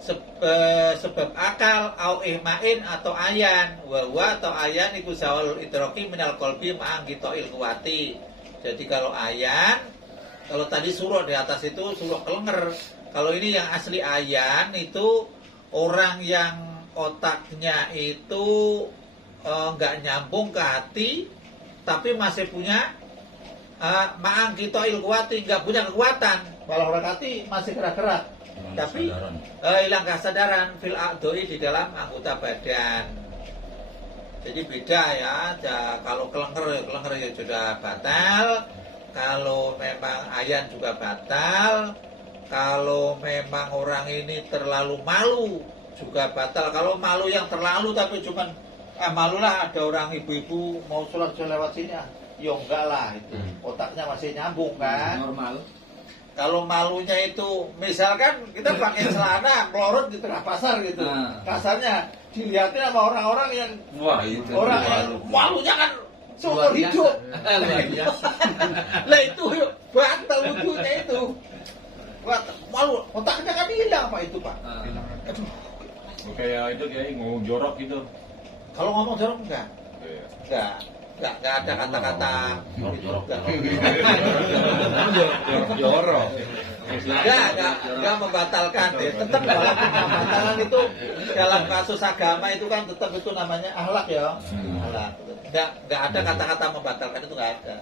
sebab akal au ihmain atau ayan, wa atau ayan iku zawalul idroki minal kolbi ma'ang gitoil kuwati. Jadi kalau ayan, kalau tadi suruh di atas itu suruh kelenger, kalau ini yang asli ayan itu orang yang otaknya itu nggak nyambung ke hati, tapi masih punya ma'ang gitoil kuwati, nggak punya kekuatan. Kalau orang hati masih gerak-gerak, tapi hilang kesadaran fil a'doi, di dalam anggota badan. Jadi beda ya. Kalau kelenger ya sudah batal. Kalau memang ayan juga batal. Kalau memang orang ini terlalu malu juga batal. Kalau malu yang terlalu tapi cuman malu lah, ada orang ibu-ibu mau sholat lewat sini ya enggak lah, itu otaknya masih nyambung kan. Normal. Kalau malunya itu misalkan kita pakai celana melorot di tengah pasar gitu, kasarnya dilihatin sama orang-orang yang orang yang malunya kan seumur hidup. Lah itu batal wudunya itu. Malu, otaknya kan hilang Pak itu Pak. Aduh. Kayak itu kayak ngomong jorok gitu. Kalau ngomong jorok enggak? Enggak ada kata-kata jorok. Jorok. Enggak membatalkan. Tetap walaupun pembatalan itu dalam kasus agama itu kan tetap itu namanya akhlak ya. Akhlak. Enggak ada kata-kata membatalkan, itu enggak ada.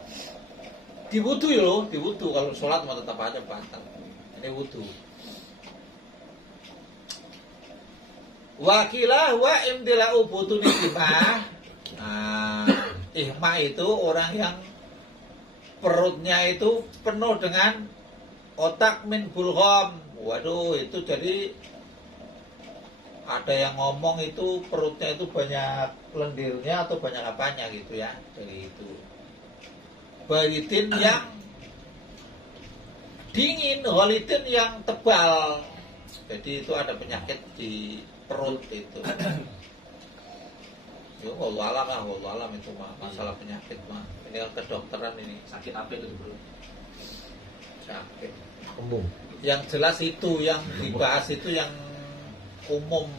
Di wudu ya loh, di wudu. Kalau sholat mau tetap aja batal. Ini wudu. Wakilah wa imdilau butuni ihma. Ihma itu orang yang perutnya itu penuh dengan otak min bulgham. Waduh, itu jadi ada yang ngomong itu perutnya itu banyak lendirnya atau banyak apanya gitu ya. Dari itu baritin yang dingin, holitin yang tebal. Jadi itu ada penyakit di perut itu. Ya wallahu alam itu mah masalah penyakit mah. Ini kan kedokteran ini. Sakit apa itu bro? Sakit. Kembung. Yang jelas itu yang dibahas itu yang umum.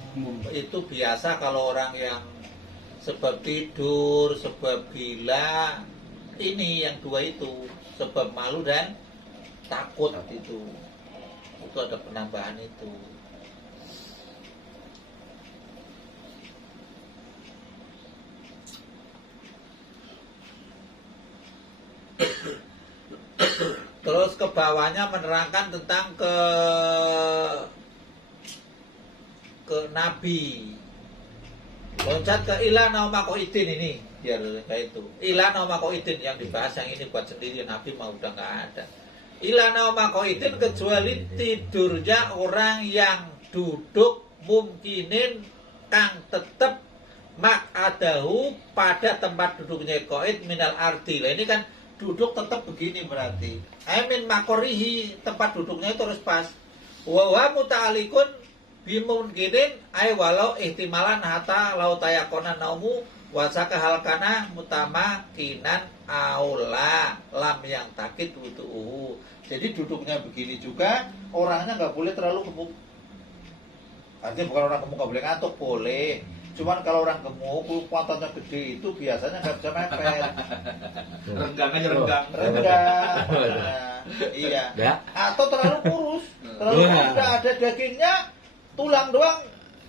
Itu biasa kalau orang yang sebab tidur, sebab gila, ini yang dua itu, sebab malu dan takut itu ada penambahan itu. Terus ke bawahnya menerangkan tentang ke Nabi. Loncat ke ila naumakoidin ini, biar kayak itu. Ila naumakoidin yang dibahas yang ini buat sendiri, Nabi mah udah nggak ada. Ila naumakoidin kecuali tidurnya orang yang duduk mungkinin kang tetep mak'adahu pada tempat duduknya koid minal ardi. Lah ini kan duduk tetap begini berarti. Amin makorihi, tempat duduknya itu harus pas. Wa muta'alikun bimungkinin ay walau ihtimalan hatta lau tayakona naumu wasaka halkana mutama kinan aula lam yang takit wutu'uhu. Jadi duduknya begini juga, orangnya nggak boleh terlalu gemuk. Artinya bukan orang gemuk nggak boleh ngantuk, boleh. Cuman kalau orang gemuk, pantatnya gede itu biasanya nggak bisa mepet. Renggang aja renggang. Renggang. Iya. Atau terlalu kurus. Terlalu kurus udah ada dagingnya, tulang doang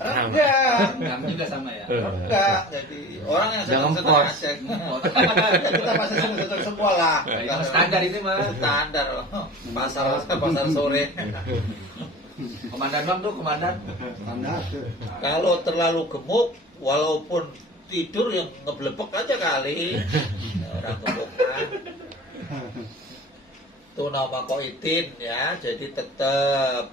renggang. Renggang juga sama ya. Renggang. Jadi orang yang sedang-sedang aja. Kita masih sedang semua lah. Yang standar itu mah. Standar. Pasar sore. Komandan bang tuh komandan. Kalau terlalu gemuk, walaupun tidur yang ngeblebek aja kali. Orang gemuk kan. Itu nama koitin ya, jadi tetap.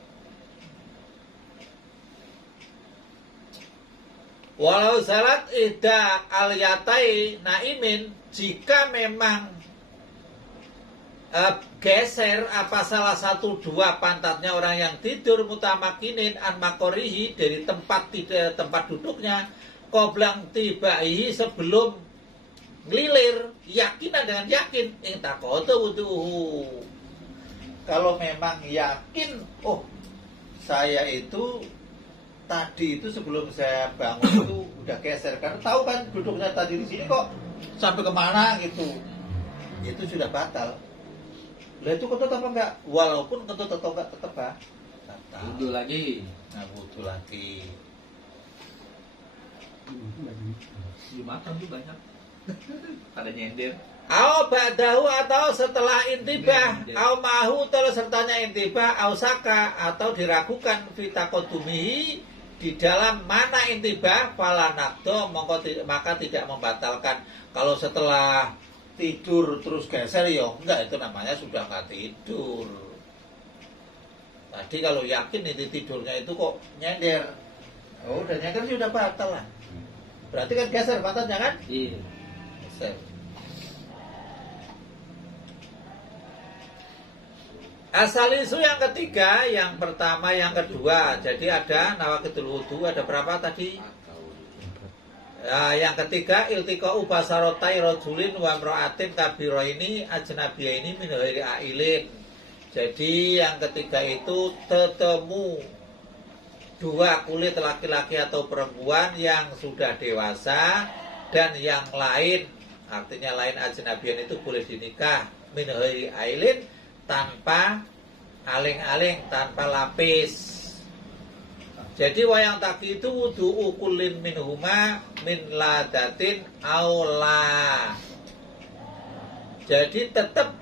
Walau salat ida aliyatai naimin, jika memang geser apa salah satu dua pantatnya orang yang tidur mutamakinin an makorihi dari tempat duduknya qoblang tibaihi sebelum ngelilir yakinan dengan yakin intakoto wuduhu. Kalau memang yakin, oh saya itu tadi itu sebelum saya bangun itu udah geser, karena tahu kan duduknya tadi di sini kok sampai kemana gitu, itu sudah batal. Lah itu kentut apa enggak? Walaupun kentut atau enggak tetap batal. Wudhu lagi. Nah, wudhu lagi. Di makan tuh banyak. Pada nyender. Au ba'dahu atau setelah intibah, au mahu terus sertanya intibah, au saka atau diragukan fitakodumihi di dalam mana intibah fala nakdo maka tidak membatalkan. Kalau setelah tidur terus geser ya enggak, itu namanya sudah nggak tidur. Tadi kalau yakin itu tidurnya itu kok nyender, oh udah nyender sudah batal lah. Berarti kan geser pantatnya kan? Iya. Geser. Asal isu yang ketiga, yang pertama, yang kedua. Jadi ada nawaqidul wudu, ada berapa tadi? Nah, yang ketiga iltiqa'u basarotai rajulin wa imra'atin kabiraini ajnabiyaini min ghairi ailin. Jadi yang ketiga itu ketemu dua kulit laki-laki atau perempuan yang sudah dewasa dan yang lain, artinya lain ajnabiyan itu boleh dinikah min ghairi ailin, tanpa aling-aling, tanpa lapis. Jadi wayang taki itu wudu'u kullin minhuma min ladatin aula. Jadi tetap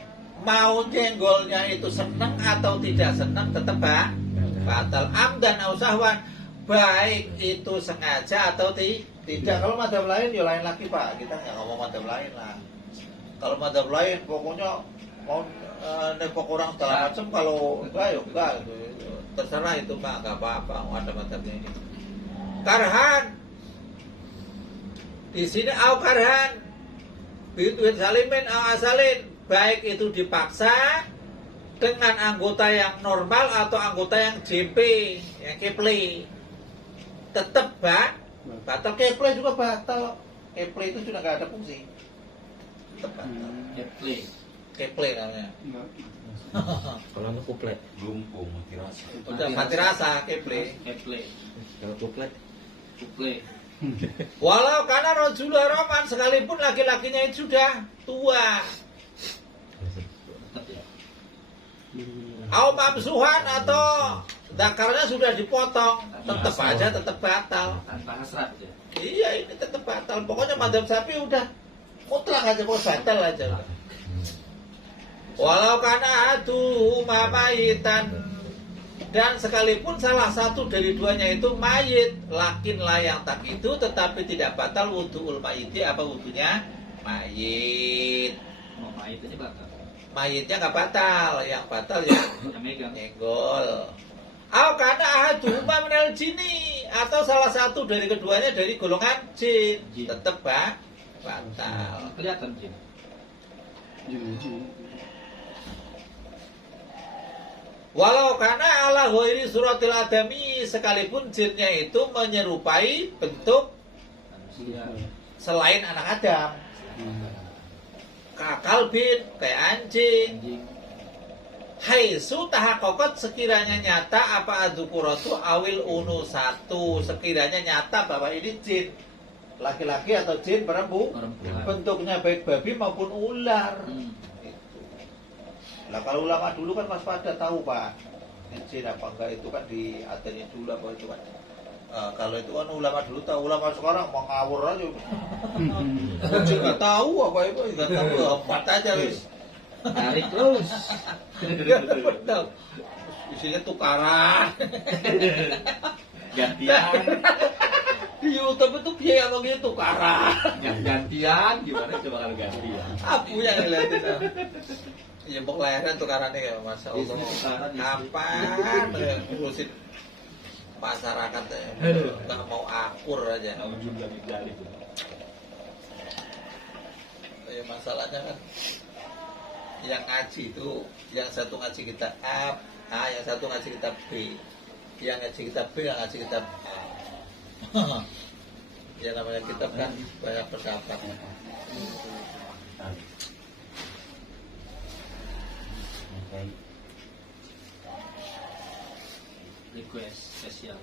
mau jenggolnya itu senang atau tidak senang tetap batal. Amdan au sahwan, baik itu sengaja atau tidak. Kalau madhab lain ya lain lagi Pak, kita nggak ngomong madhab lain lah. Kalau madhab lain pokoknya mau nepok orang segala macam, kalau enggak ya enggak, terserah itu Pak, enggak apa-apa, ada macamnya ini. Karhan di sini au karhan bintun salimin au asalin, baik itu dipaksa dengan anggota yang normal atau anggota yang JP, yang keple, tetap batal. Keple juga batal. Keple itu sudah nggak ada fungsi. Tetap batal. Keple namanya. Kalau anu kuplet. Lumpung mati rasa. Udah mati rasa keple. Kalau kuplet. Walau karena rojul roman, sekalipun laki-lakinya itu sudah tua. Au mamsuhan atau dakarnya sudah dipotong, tetap aja tetap batal. Tanpa hasrat ya. Iya, ini tetap batal. Pokoknya madzhab Syafi'i udah mutlak aja, kok batal aja. Walau karena adu mayitan, dan sekalipun salah satu dari duanya itu mayit, lakin layang tak itu, tetapi tidak batal wudu'ul mayiti, apa wudunya mayit. Oh, mayit aja batal. Mayitnya nggak batal, yang batal ya Yang megang. nyenggol. Au karena ahaduma minal jini, atau salah satu dari keduanya dari golongan jin, tetap batal. Kelihatan jin. Walau karena ala ghairi suratil adami, sekalipun jinnya itu menyerupai bentuk Manusia. selain anak Adam. Kakal bin, kayak anjing. Anjing. Haitsu tahaqaqat, sekiranya nyata apa adzukuratu awil unusatu, sekiranya nyata bahwa ini jin laki-laki atau jin perempuan, bentuknya baik babi maupun ular. Itu. Lah kalau ulama dulu kan Mas Pada tahu Pak, jin apa enggak itu kan di adanya dulu apa itu kan. Kalau itu kan ulama dulu tahu, ulama sekarang mau ngawur aja. Jin nggak tahu apa itu, nggak tahu apa aja wis. Tarik terus. Isinya tukaran. Gantian. Di YouTube itu biaya kalau gitu tukaran. Gantian gimana coba kalau gantian? Aku yang ngeliatin. Ya mau lahiran tukarannya kayak Masya Allah. Bisnis tukaran, bisnis. Kapan ngurusin masyarakat nggak mau akur aja. Kalau jumlah dikali. Ya masalahnya kan yang ngaji itu, yang satu ngaji kitab A, yang satu ngaji kitab B, yang ngaji kitab B, yang ngaji kitab A. Ya namanya kitab kan banyak pendapat. Request spesial.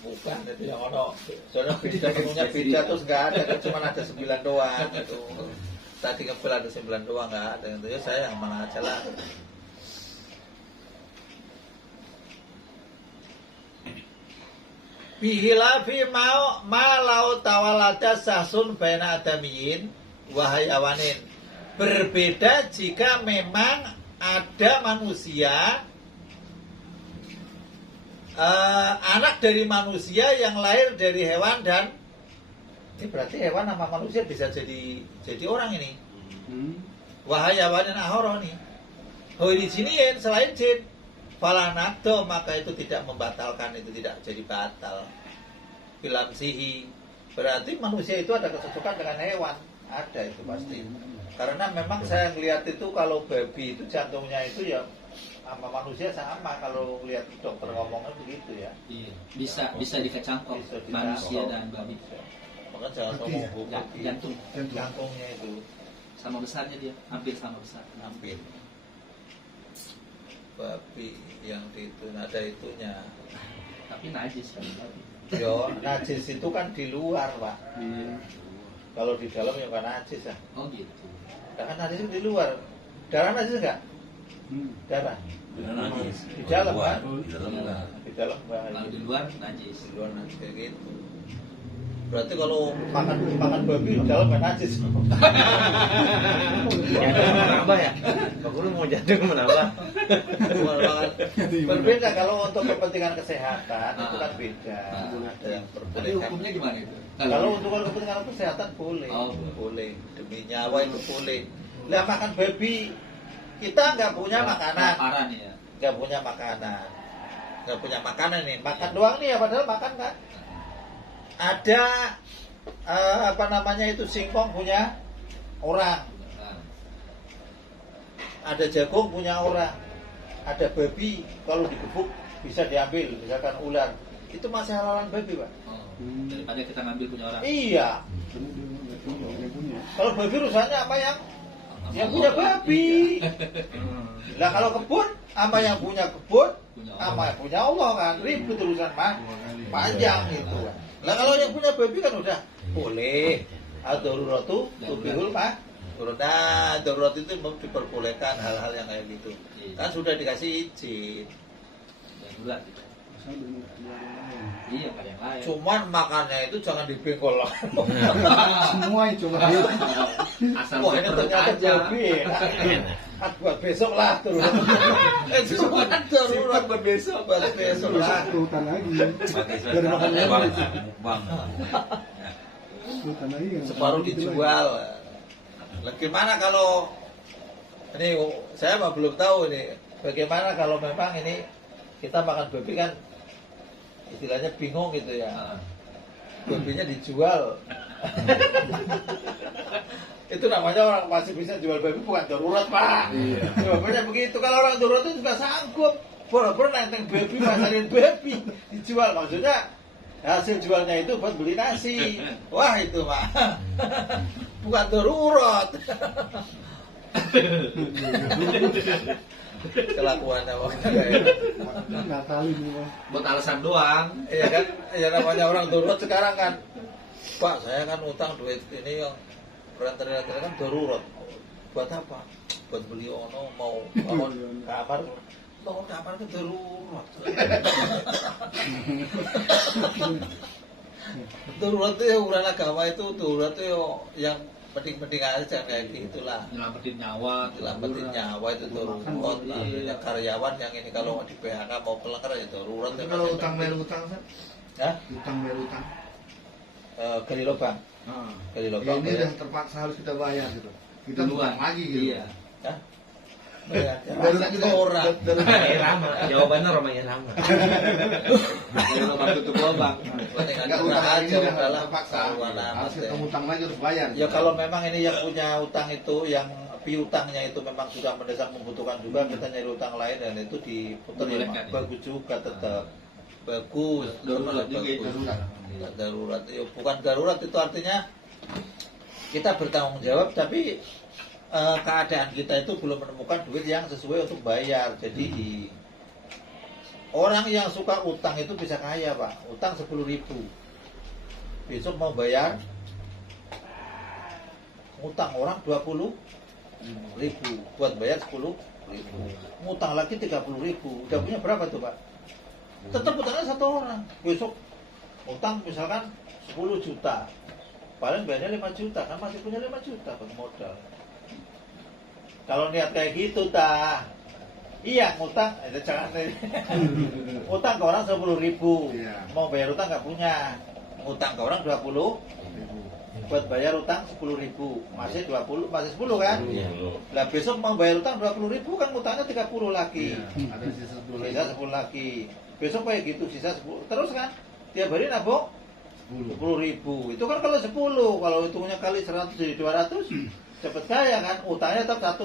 Bukan, itu yang ono. Soalnya beda menunya beda terus nggak ada, kan cuma ada 9 doang itu. Tadi kebel ada 9 doang nggak ada, itu ya saya yang mana aja lah. Bihilafi mau malau tawalada sahsun baina adamiyin wahayawanin. Berbeda jika memang ada manusia, anak dari manusia yang lahir dari hewan, dan ini berarti hewan sama manusia bisa jadi orang ini. Wahayawanin ahoro nih. Oh di sini ya selain jin, falanakdo, maka itu tidak membatalkan, itu tidak jadi batal. Bilam sihi, berarti manusia itu ada kesesuaian dengan hewan, ada itu pasti. Karena memang saya lihat itu kalau babi itu jantungnya itu ya sama manusia sama, kalau lihat dokter ngomongnya begitu ya. Iya. Bisa dikecangkok Bisa dicangkok. manusia dan babi. Makanya jangan ngomong Jantung jantungnya itu sama besarnya dia, hampir sama besar. hampir. Babi yang itu ada itunya. Tapi najis kan babi. Yo, najis itu kan di luar, Pak. Kalau di dalam ya kan najis ya. Oh gitu. Kan najis itu di luar. Darah najis enggak? Darah. Benar najis. Di dalam, Luar, kan? di dalam enggak. Di dalam enggak. Kalau di luar najis. Di luar najis kayak gitu. Berarti kalau makan babi di dalam kan najis. Jantung menambah ya? Pak Guru mau jantung menambah. Berbeda kalau untuk kepentingan kesehatan itu kan beda. Ada yang Tapi perbolehkan. hukumnya gimana itu? Kalau untuk kepentingan kesehatan boleh, Oh, boleh, demi nyawa itu boleh. Lah makan babi kita nggak punya makanan, Parah nih ya. nggak punya makanan nih, makan doang nih ya, padahal makan kan. Ada apa namanya itu, singkong punya orang, ada jagung punya orang, ada babi kalau digebuk bisa diambil, misalkan ular, itu masih halalan babi, Pak. Oh, daripada kita ngambil punya orang. Iya. Kalau babi rusaknya apa yang punya babi. Lah kalau kebun, apa yang punya kebun, apa yang punya Allah kan, ribut urusan panjang gitu. Lah kalau yang punya babi kan udah boleh. Ad-daruratu tubihul nah, darurat itu diperbolehkan hal-hal yang kayak gitu. Kan sudah dikasih izin. Bulat gitu. Iya, nggak ada yang lain. Cuman makannya itu jangan dibengkol lah. Semua coba. Asal Wah, ini perut ternyata aja. babi. Buat besok lah turun. Itu bukan darurat buat besok lah. Besok ke hutan lagi. Pakai Dari makan mukbang, lagi. mukbang. Hutan lagi kan. Separuh dijual. Lah gimana kalau ini saya mah belum tahu ini. Bagaimana kalau memang ini kita makan babi kan istilahnya bingung gitu ya. Babinya dijual. Itu namanya orang masih bisa jual babi, bukan darurat, Pak. Iya. Jawabannya begitu. Kalau orang darurat itu juga sanggup. Boro-boro nenteng babi, pasarin babi, dijual. Maksudnya hasil jualnya itu buat beli nasi. Wah itu, Pak. Bukan darurat. Kelakuannya kayak Nggak tahu ini Pak. Buat alasan doang. iya kan, ya namanya orang darurat sekarang kan, Pak saya kan utang duit ini yang renter kan darurat. Buat apa? Buat beli ono, mau bangun kamar, bangun kamar itu darurat. Darurat itu ya ukuran agama itu, darurat itu yang penting-penting aja kayak gitulah. Nyelamatin nyawa, Nyelamatin nyawa itu darurat. Artinya karyawan yang ini kalau di PHK mau pelanggar ya darurat. Tapi kalau utang bayar utang, San? Hah? Utang bayar utang. Gali lubang. Gali Ya, lubang. ini udah terpaksa harus kita bayar gitu. Kita Duluan. utang lagi gitu. Iya. Hah? Bayar. Darurat Masa orang. Lumayan lama. Jawabannya lumayan lama. Dari lubang tutup lubang. Enggak utang lagi aja udah udahlah. terpaksa. Taruhan amat Harus kita deh. utang lagi harus bayar. Ya kalau memang ini yang punya utang itu, yang piutangnya itu memang sudah mendesak membutuhkan juga, kita nyari utang lain dan itu diputar ya, Dibolehkan, ya? bagus juga tetap bagus. Darurat juga Bagus. itu. Darurat. Nggak darurat, ya, bukan darurat itu artinya kita bertanggung jawab, tapi keadaan kita itu belum menemukan duit yang sesuai untuk bayar. Jadi orang yang suka utang itu bisa kaya, Pak. Utang 10.000, besok mau bayar utang orang 20.000 buat bayar 10.000, ngutang lagi 30.000, udah punya berapa tuh, Pak? Tetap utangnya satu orang. Besok utang misalkan 10 juta, paling bayarnya 5 juta, kan masih punya 5 juta buat modal. Kalau niat kayak gitu, iya ngutang, jangan utang ke orang 10.000, Iya. mau bayar utang nggak punya, ngutang ke orang 20, buat bayar utang 10.000, masih 20, masih 10 kan? Iya. Lah besok mau bayar utang 20.000 kan ngutangnya 30 lagi. Iya, ada sisa 10 lagi. Sisa 10 lagi. Besok kayak gitu sisa 10. Terus kan tiap hari nabung 10.000. Itu kan kalau 10, kalau hitungnya kali 100 jadi 200, cepet kaya kan? Utangnya tetap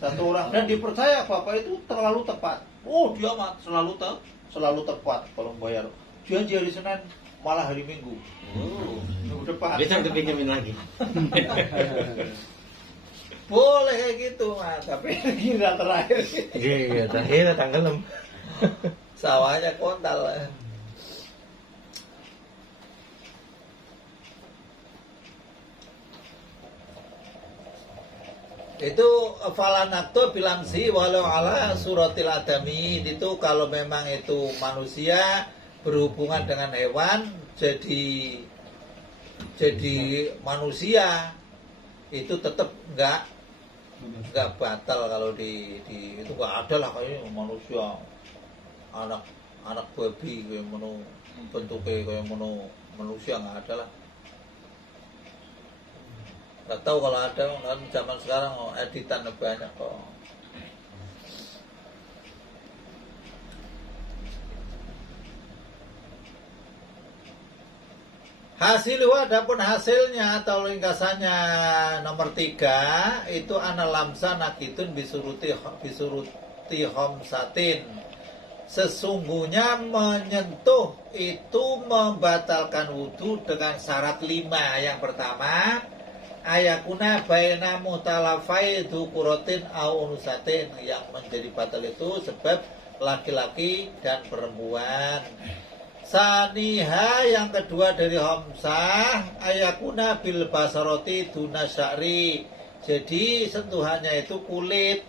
satu orang, dan dipercaya Bapak itu terlalu tepat. Oh, dia mah selalu tepat kalau bayar. Janji hari Senin malah hari Minggu. Oh, minggu depan. Besok dipinjemin lagi. Boleh kayak gitu, Mas. Tapi gila terakhir Iya, terakhir tanggal 6. sawahnya kontal. Itu falanakto bilamsi walau ala suratil adami, itu kalau memang itu manusia berhubungan dengan hewan jadi manusia itu tetap enggak batal. Kalau di itu enggak ada lah kayak manusia anak babi kayak menu bentuknya kayak menu manusia, enggak ada lah. Nggak tahu kalau ada kan zaman sekarang editan banyak kok. Hasil adapun hasilnya atau ringkasannya nomor 3 itu ana lamsa nakitun bisuruti homsatin. Sesungguhnya menyentuh itu membatalkan wudhu dengan syarat 5. Yang pertama, ayakuna baina mutalafai dzukuratin au unusatin. Yang menjadi batal itu sebab laki-laki dan perempuan. Saniha yang kedua dari homsah, ayakuna bil basaroti duna sya'ri. Jadi sentuhannya itu kulit,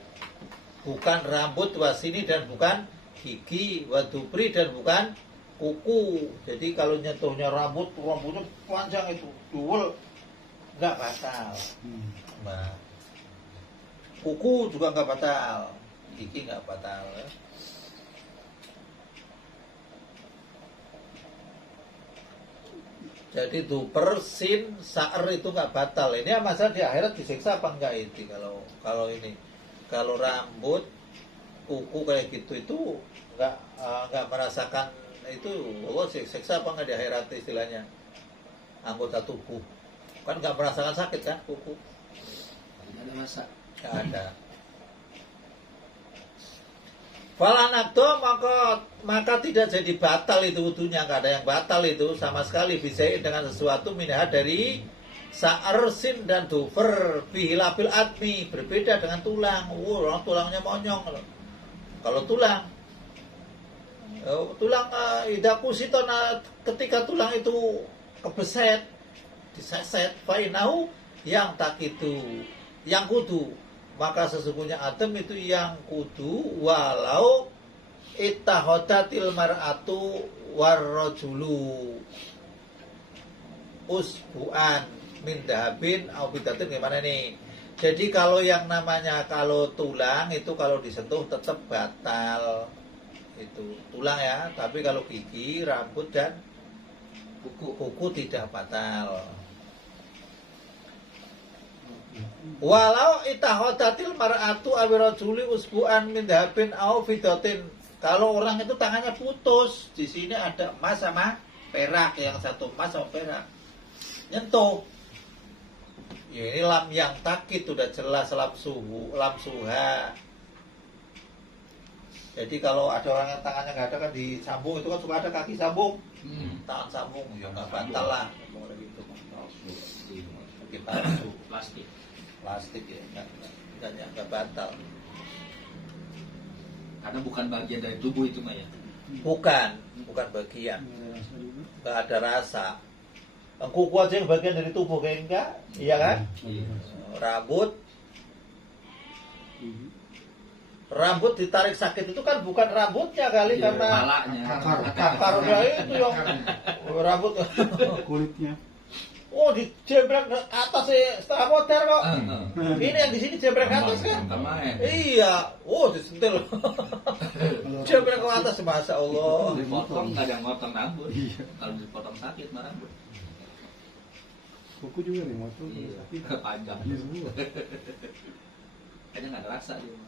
bukan rambut wasini dan bukan gigi, wadubri dan bukan kuku. Jadi kalau nyentuhnya rambutnya panjang itu duel, nggak batal. Nah, kuku juga nggak batal, gigi nggak batal. Jadi duper sin saer itu nggak batal. Ini masalah di akhirat disiksa apa enggak itu kalau ini. Kalau rambut kuku kayak gitu itu nggak merasakan itu, siksa apa nggak di akhirat istilahnya, anggota tubuh kan nggak merasakan sakit kan kuku, Tidak ada masa. nggak ada. Falanakdo maka tidak jadi batal itu wudunya, nggak ada yang batal itu sama sekali bisa dengan sesuatu minha dari sa'arsin dan dufer bihilabil admi, berbeda dengan tulang. Orang tulangnya monyong. Kalau tulang idapusitona ketika tulang itu kebeset, diseset, fainahu yang tak itu, yang kudu, maka sesungguhnya adem itu yang kudu walau ittahodatil mar'atu warrajulu usbu'an min dahabin au bidatin. Gimana nih? Jadi kalau yang namanya kalau tulang itu kalau disentuh tetap batal. Itu tulang ya, tapi kalau gigi, rambut dan kuku tidak batal. Walau itahodatil mar'atu awirajuli usbu'an min dahabin au fidatin. Kalau orang itu tangannya putus, di sini ada emas sama perak, yang satu emas sama perak, nyentuh. Ya, ini lam yang takit sudah jelas lamsuha. Jadi kalau ada orang yang tangannya nggak ada kan disambung, itu kan suka ada kaki sambung, tangan sambung, ya nggak batal lah. Gitu. Kita plastik ya, nggak batal. Karena bukan bagian dari tubuh itu mah ya. Bukan bagian, nggak ada rasa. Kuku aja yang bagian dari tubuh kayak enggak, iya kan? Rambut ditarik sakit itu kan bukan rambutnya kali, karena akarnya itu yang rambut kulitnya. Oh, dijembreng ke atas setengah motor kok. Ini yang di sini jembreng ke atas kan? Iya. Oh, disentil. Jembreng ke atas, masya Allah. Dipotong nggak ada yang motong rambut. Kalau dipotong sakit mah rambut. Kuku juga nih motong. Iya. Panjang. Iya semua. Kayaknya nggak ada rasa dia.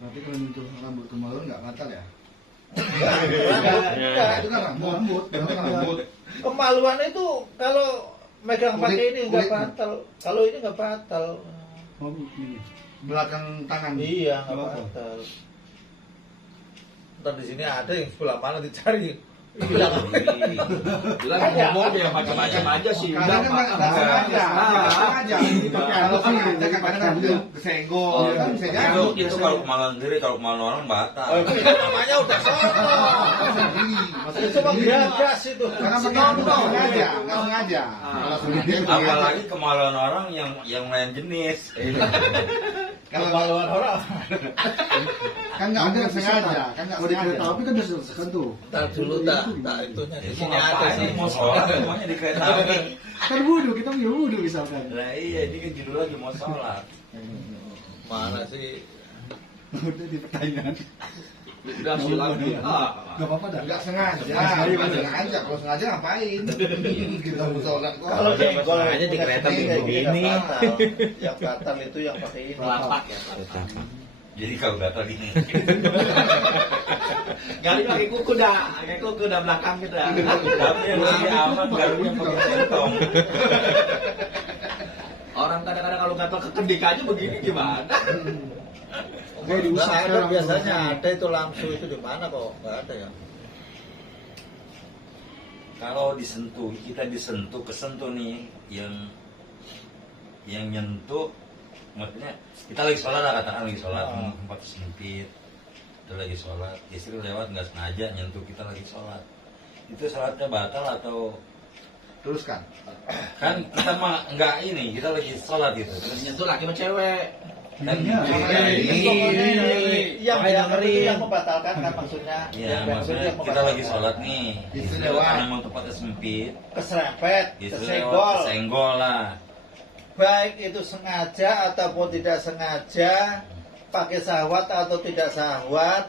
Nanti kalau nyentuh rambut kemaluan nggak batal ya? Enggak. Itu kan rambut. Kemaluan itu kalau megang pakai ini nggak batal. Kalau ini nggak batal. Oh, ini. Belakang tangan. Iya, nggak batal. Ntar di sini ada yang sebelah mana dicari. Iya. Bilang ngomong dia macam-macam aja sih. Kadang kan nggak sengaja. Kalau sengaja kadang-kadang kesenggol. Kan bisa jadi. Itu kalau kemaluan diri, kalau kemaluan orang batal. Itu namanya udah itu mah gagas itu. Karena nggak sengaja. Kalau sengaja. Apalagi kemaluan orang yang lain jenis. Kalau kemaluan orang. Kan nggak ada sengaja. Kan nggak Kalau di sengaja. kereta api kan bisa selesai tuh. Ntar dulu tak itunya di sini ada sih. Mau sholat semuanya di kereta api. Kan wudhu, kita punya wudhu misalkan. Nah iya, ini kan judul lagi mau sholat. Mana sih? Udah di pertanyaan. Udah sholat. Gak apa-apa dah. Nggak sengaja. Kalau sengaja ngapain? Kita mau sholat kok. Kalau Kalau sengaja di kereta ini begini. yang batal itu yang pakai ini. Pelapak ya. Jadi kalau gatal gini. Gali pakai kuku dah belakang kita. Tapi yang lebih aman garunya pakai sentong. Orang kadang-kadang kalau gatal kekendik aja begini gimana? Kayak diusap Nggak ada sekarang. biasanya ada itu lamsu itu di mana kok? Nggak ada ya. Kalau disentuh, kita disentuh, kesentuh nih yang nyentuh, maksudnya kita lagi sholat lah, katakan lagi sholat, tempat sempit, kita lagi sholat, istri lewat nggak sengaja nyentuh kita lagi sholat, itu sholatnya batal atau Teruskan. kan kita mah nggak ini, kita lagi sholat gitu, terus Nyentuh laki sama cewek. kan Iya. Yang membatalkan kan maksudnya. ya Yang maksudnya yang kita lagi membatalkan. sholat nih, Istri istri lewat. lewat, memang tempatnya sempit, Keserempet, istri kesenggol. lewat, kesenggol lah. Baik itu sengaja ataupun tidak sengaja, pakai sahwat atau tidak sahwat,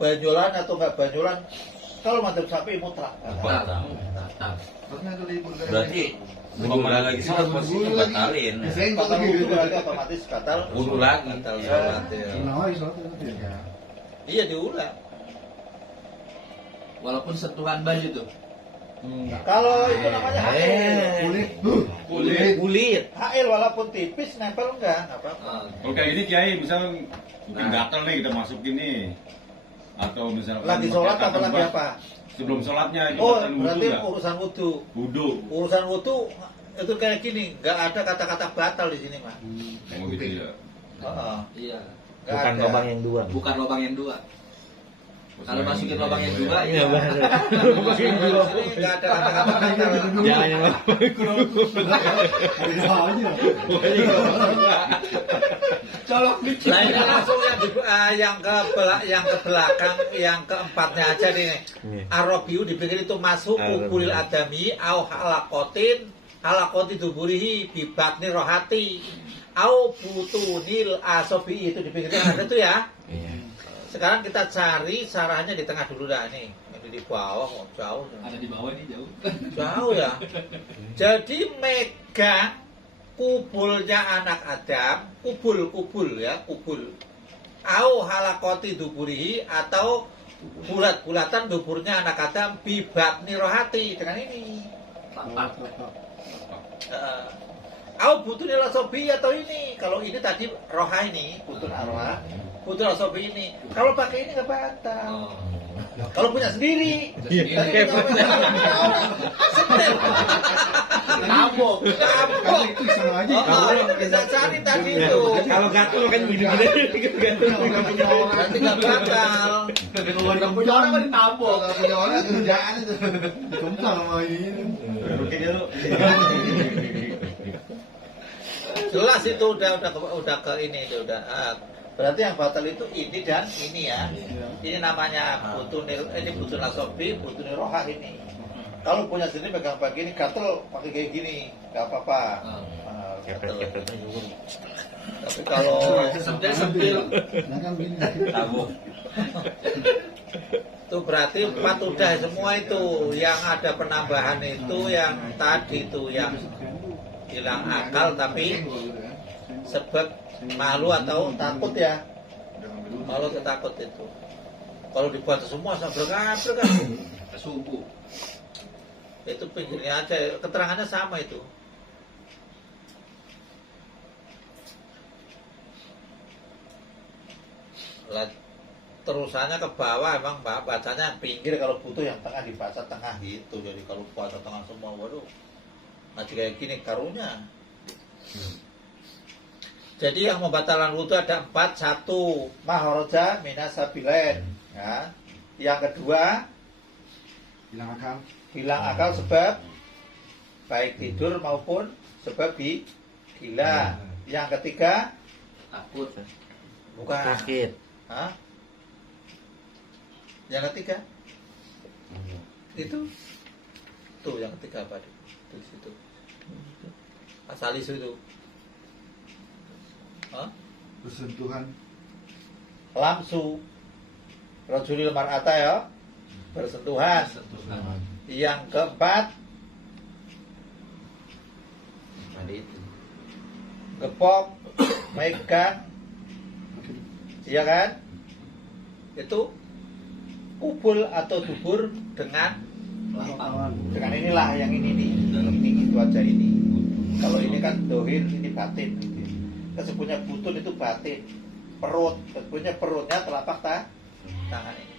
banyolan atau enggak banyolan, kalau mantap sapi mutlak. Batal. Pernah tuh libur dari Berarti kalau lagi sholat posisinya batalin. Disenggol Batal lagi wudhu gitu. berarti otomatis batal. Wudhu lagi. Batal Iya. sholat, ya. Ulang lagi sholatnya nanti ya. Iya diulang. Walaupun sentuhan baju tuh. Kalau itu namanya hail. Kulit. Kulit. Hail walaupun tipis nempel enggak apa-apa. Oke, ini Kiai misal mungkin gatal nih kita masukin nih. Atau misalkan Lagi sholat apa lagi apa? Sebelum sholatnya itu Oh, batal wudhu berarti nggak? urusan wudhu. Wudhu. Urusan wudhu itu kayak gini, nggak ada kata-kata batal di sini mah. Oh gitu ya. Heeh. Iya. Nggak Bukan ada. lubang yang dua. Bukan lubang yang dua. Kalau masukin lubang yang dua, Iya, iya. baru. Di sini nggak ada kata-kata batal. Jangan yang Beda aja. Colok dikit. Nah ini langsung yang ke belakang, yang keempatnya aja nih. Iya. Arabiu dipikir itu masuk kulil adami au halakoti duburihi bibatni rohati au butunil asobi, itu dipikirnya ada tuh ya. Iya. Sekarang kita cari sarahnya di tengah dulu dah nih. Ini di bawah kok jauh. Ada di bawah nih jauh. Jauh ya. Jadi megang kubulnya anak Adam, kubul ya, kubul. Au halakoti duburihi, atau bulat-bulatan duburnya anak Adam bibatni rohati, dengan ini. Au butun ilasobi, atau ini. Kalau ini tadi roha ini, butun arwah, butun ilasobi ini. Kalau pakai ini nggak batal. Kalau punya sendiri. Tadi punya orang. Setel. Nabok. Nabok. Itu sama aja. Itu bisa cari tadi itu. Kalau gatel kan gini-gini gatel. Berarti nggak batal. Kalau punya orang mah ditabok. Kalau punya orang kerjaan itu. Kempal sama ini. Oke dulu. Jelas itu udah ke ini itu udah. Berarti yang batal itu ini dan ini ya. Ini namanya butunil, ini butun asobi, butunil rohah ini. Kalau punya sendiri pegang pakai ini, gatel pakai kayak gini, nggak apa-apa. Gatel. Tapi kalau Sepil. Nah kan begini. Tabung. itu berarti 4 udah semua itu. Yang ada penambahan itu yang tadi itu yang hilang akal tapi sebab malu atau takut ya. Malu atau takut itu. Kalau dibuat semua sabar-sabar kan. Subuh. Itu pinggirnya aja, keterangannya sama itu. Lah, terusannya ke bawah emang bacanya yang pinggir, kalau butuh yang tengah dibaca tengah gitu. Jadi kalau puasa tengah semua, waduh, ngaji kayak gini karunya. Jadi yang membatalkan wudhu ada 4. 1, mahoroja minasabilen, ya. Yang kedua, Hilang akal. hilang akal sebab baik tidur maupun sebab gila. Yang ketiga, Takut. bukan. Sakit. Hah? Yang ketiga itu tuh yang ketiga apa tuh? Di situ. Asal itu. Hah? Bersentuhan. Lamsu rajulil mar'ata ya, bersentuhan. Yang keempat, Tadi itu. gepok, megang Iya kan? Itu kubul atau dubur dengan inilah yang ini nih. Ini itu aja ini. Kalau ini kan dohir, ini batin. Gitu. Kesebutnya butun itu batin. Perut, kesebutnya perutnya telapak tangan ini.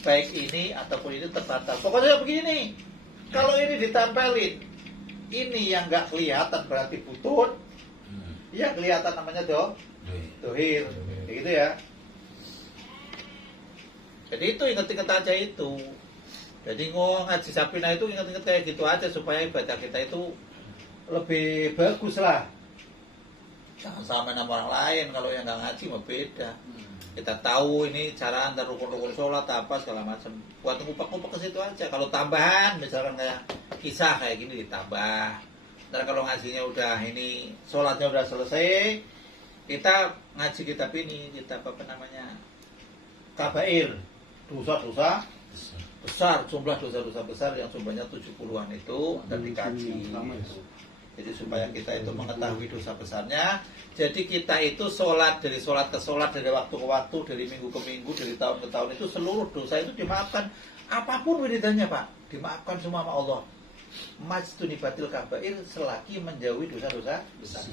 Baik ini ataupun ini terbatas. Pokoknya begini. Kalau ini ditempelin, ini yang nggak kelihatan berarti butun. Yang kelihatan namanya dohir. Kayak gitu ya. Jadi itu inget-inget aja itu. Jadi ngaji Sapina itu inget-inget kayak gitu aja supaya ibadah kita itu lebih bagus lah. Jangan sama nama orang lain. Kalau yang nggak ngaji mah beda. Kita tahu ini cara antar rukun-rukun sholat apa segala macam. Buat ngupak-ngupak ke situ aja. Kalau tambahan misalkan kayak kisah kayak gini ditambah. Ntar kalau ngajinya udah ini sholatnya udah selesai, kita ngaji kitab ini, kitab apa namanya, kabair, dosa-dosa besar, jumlah dosa-dosa besar yang jumlahnya 70-an itu dan dikaji. Jadi supaya kita itu mengetahui dosa besarnya. Jadi kita itu sholat dari sholat ke sholat, dari waktu ke waktu, dari minggu ke minggu, dari tahun ke tahun itu seluruh dosa itu dimaafkan. Apapun wiridannya Pak, dimaafkan semua sama Allah. Majtunibatil kabair selagi menjauhi dosa-dosa besar.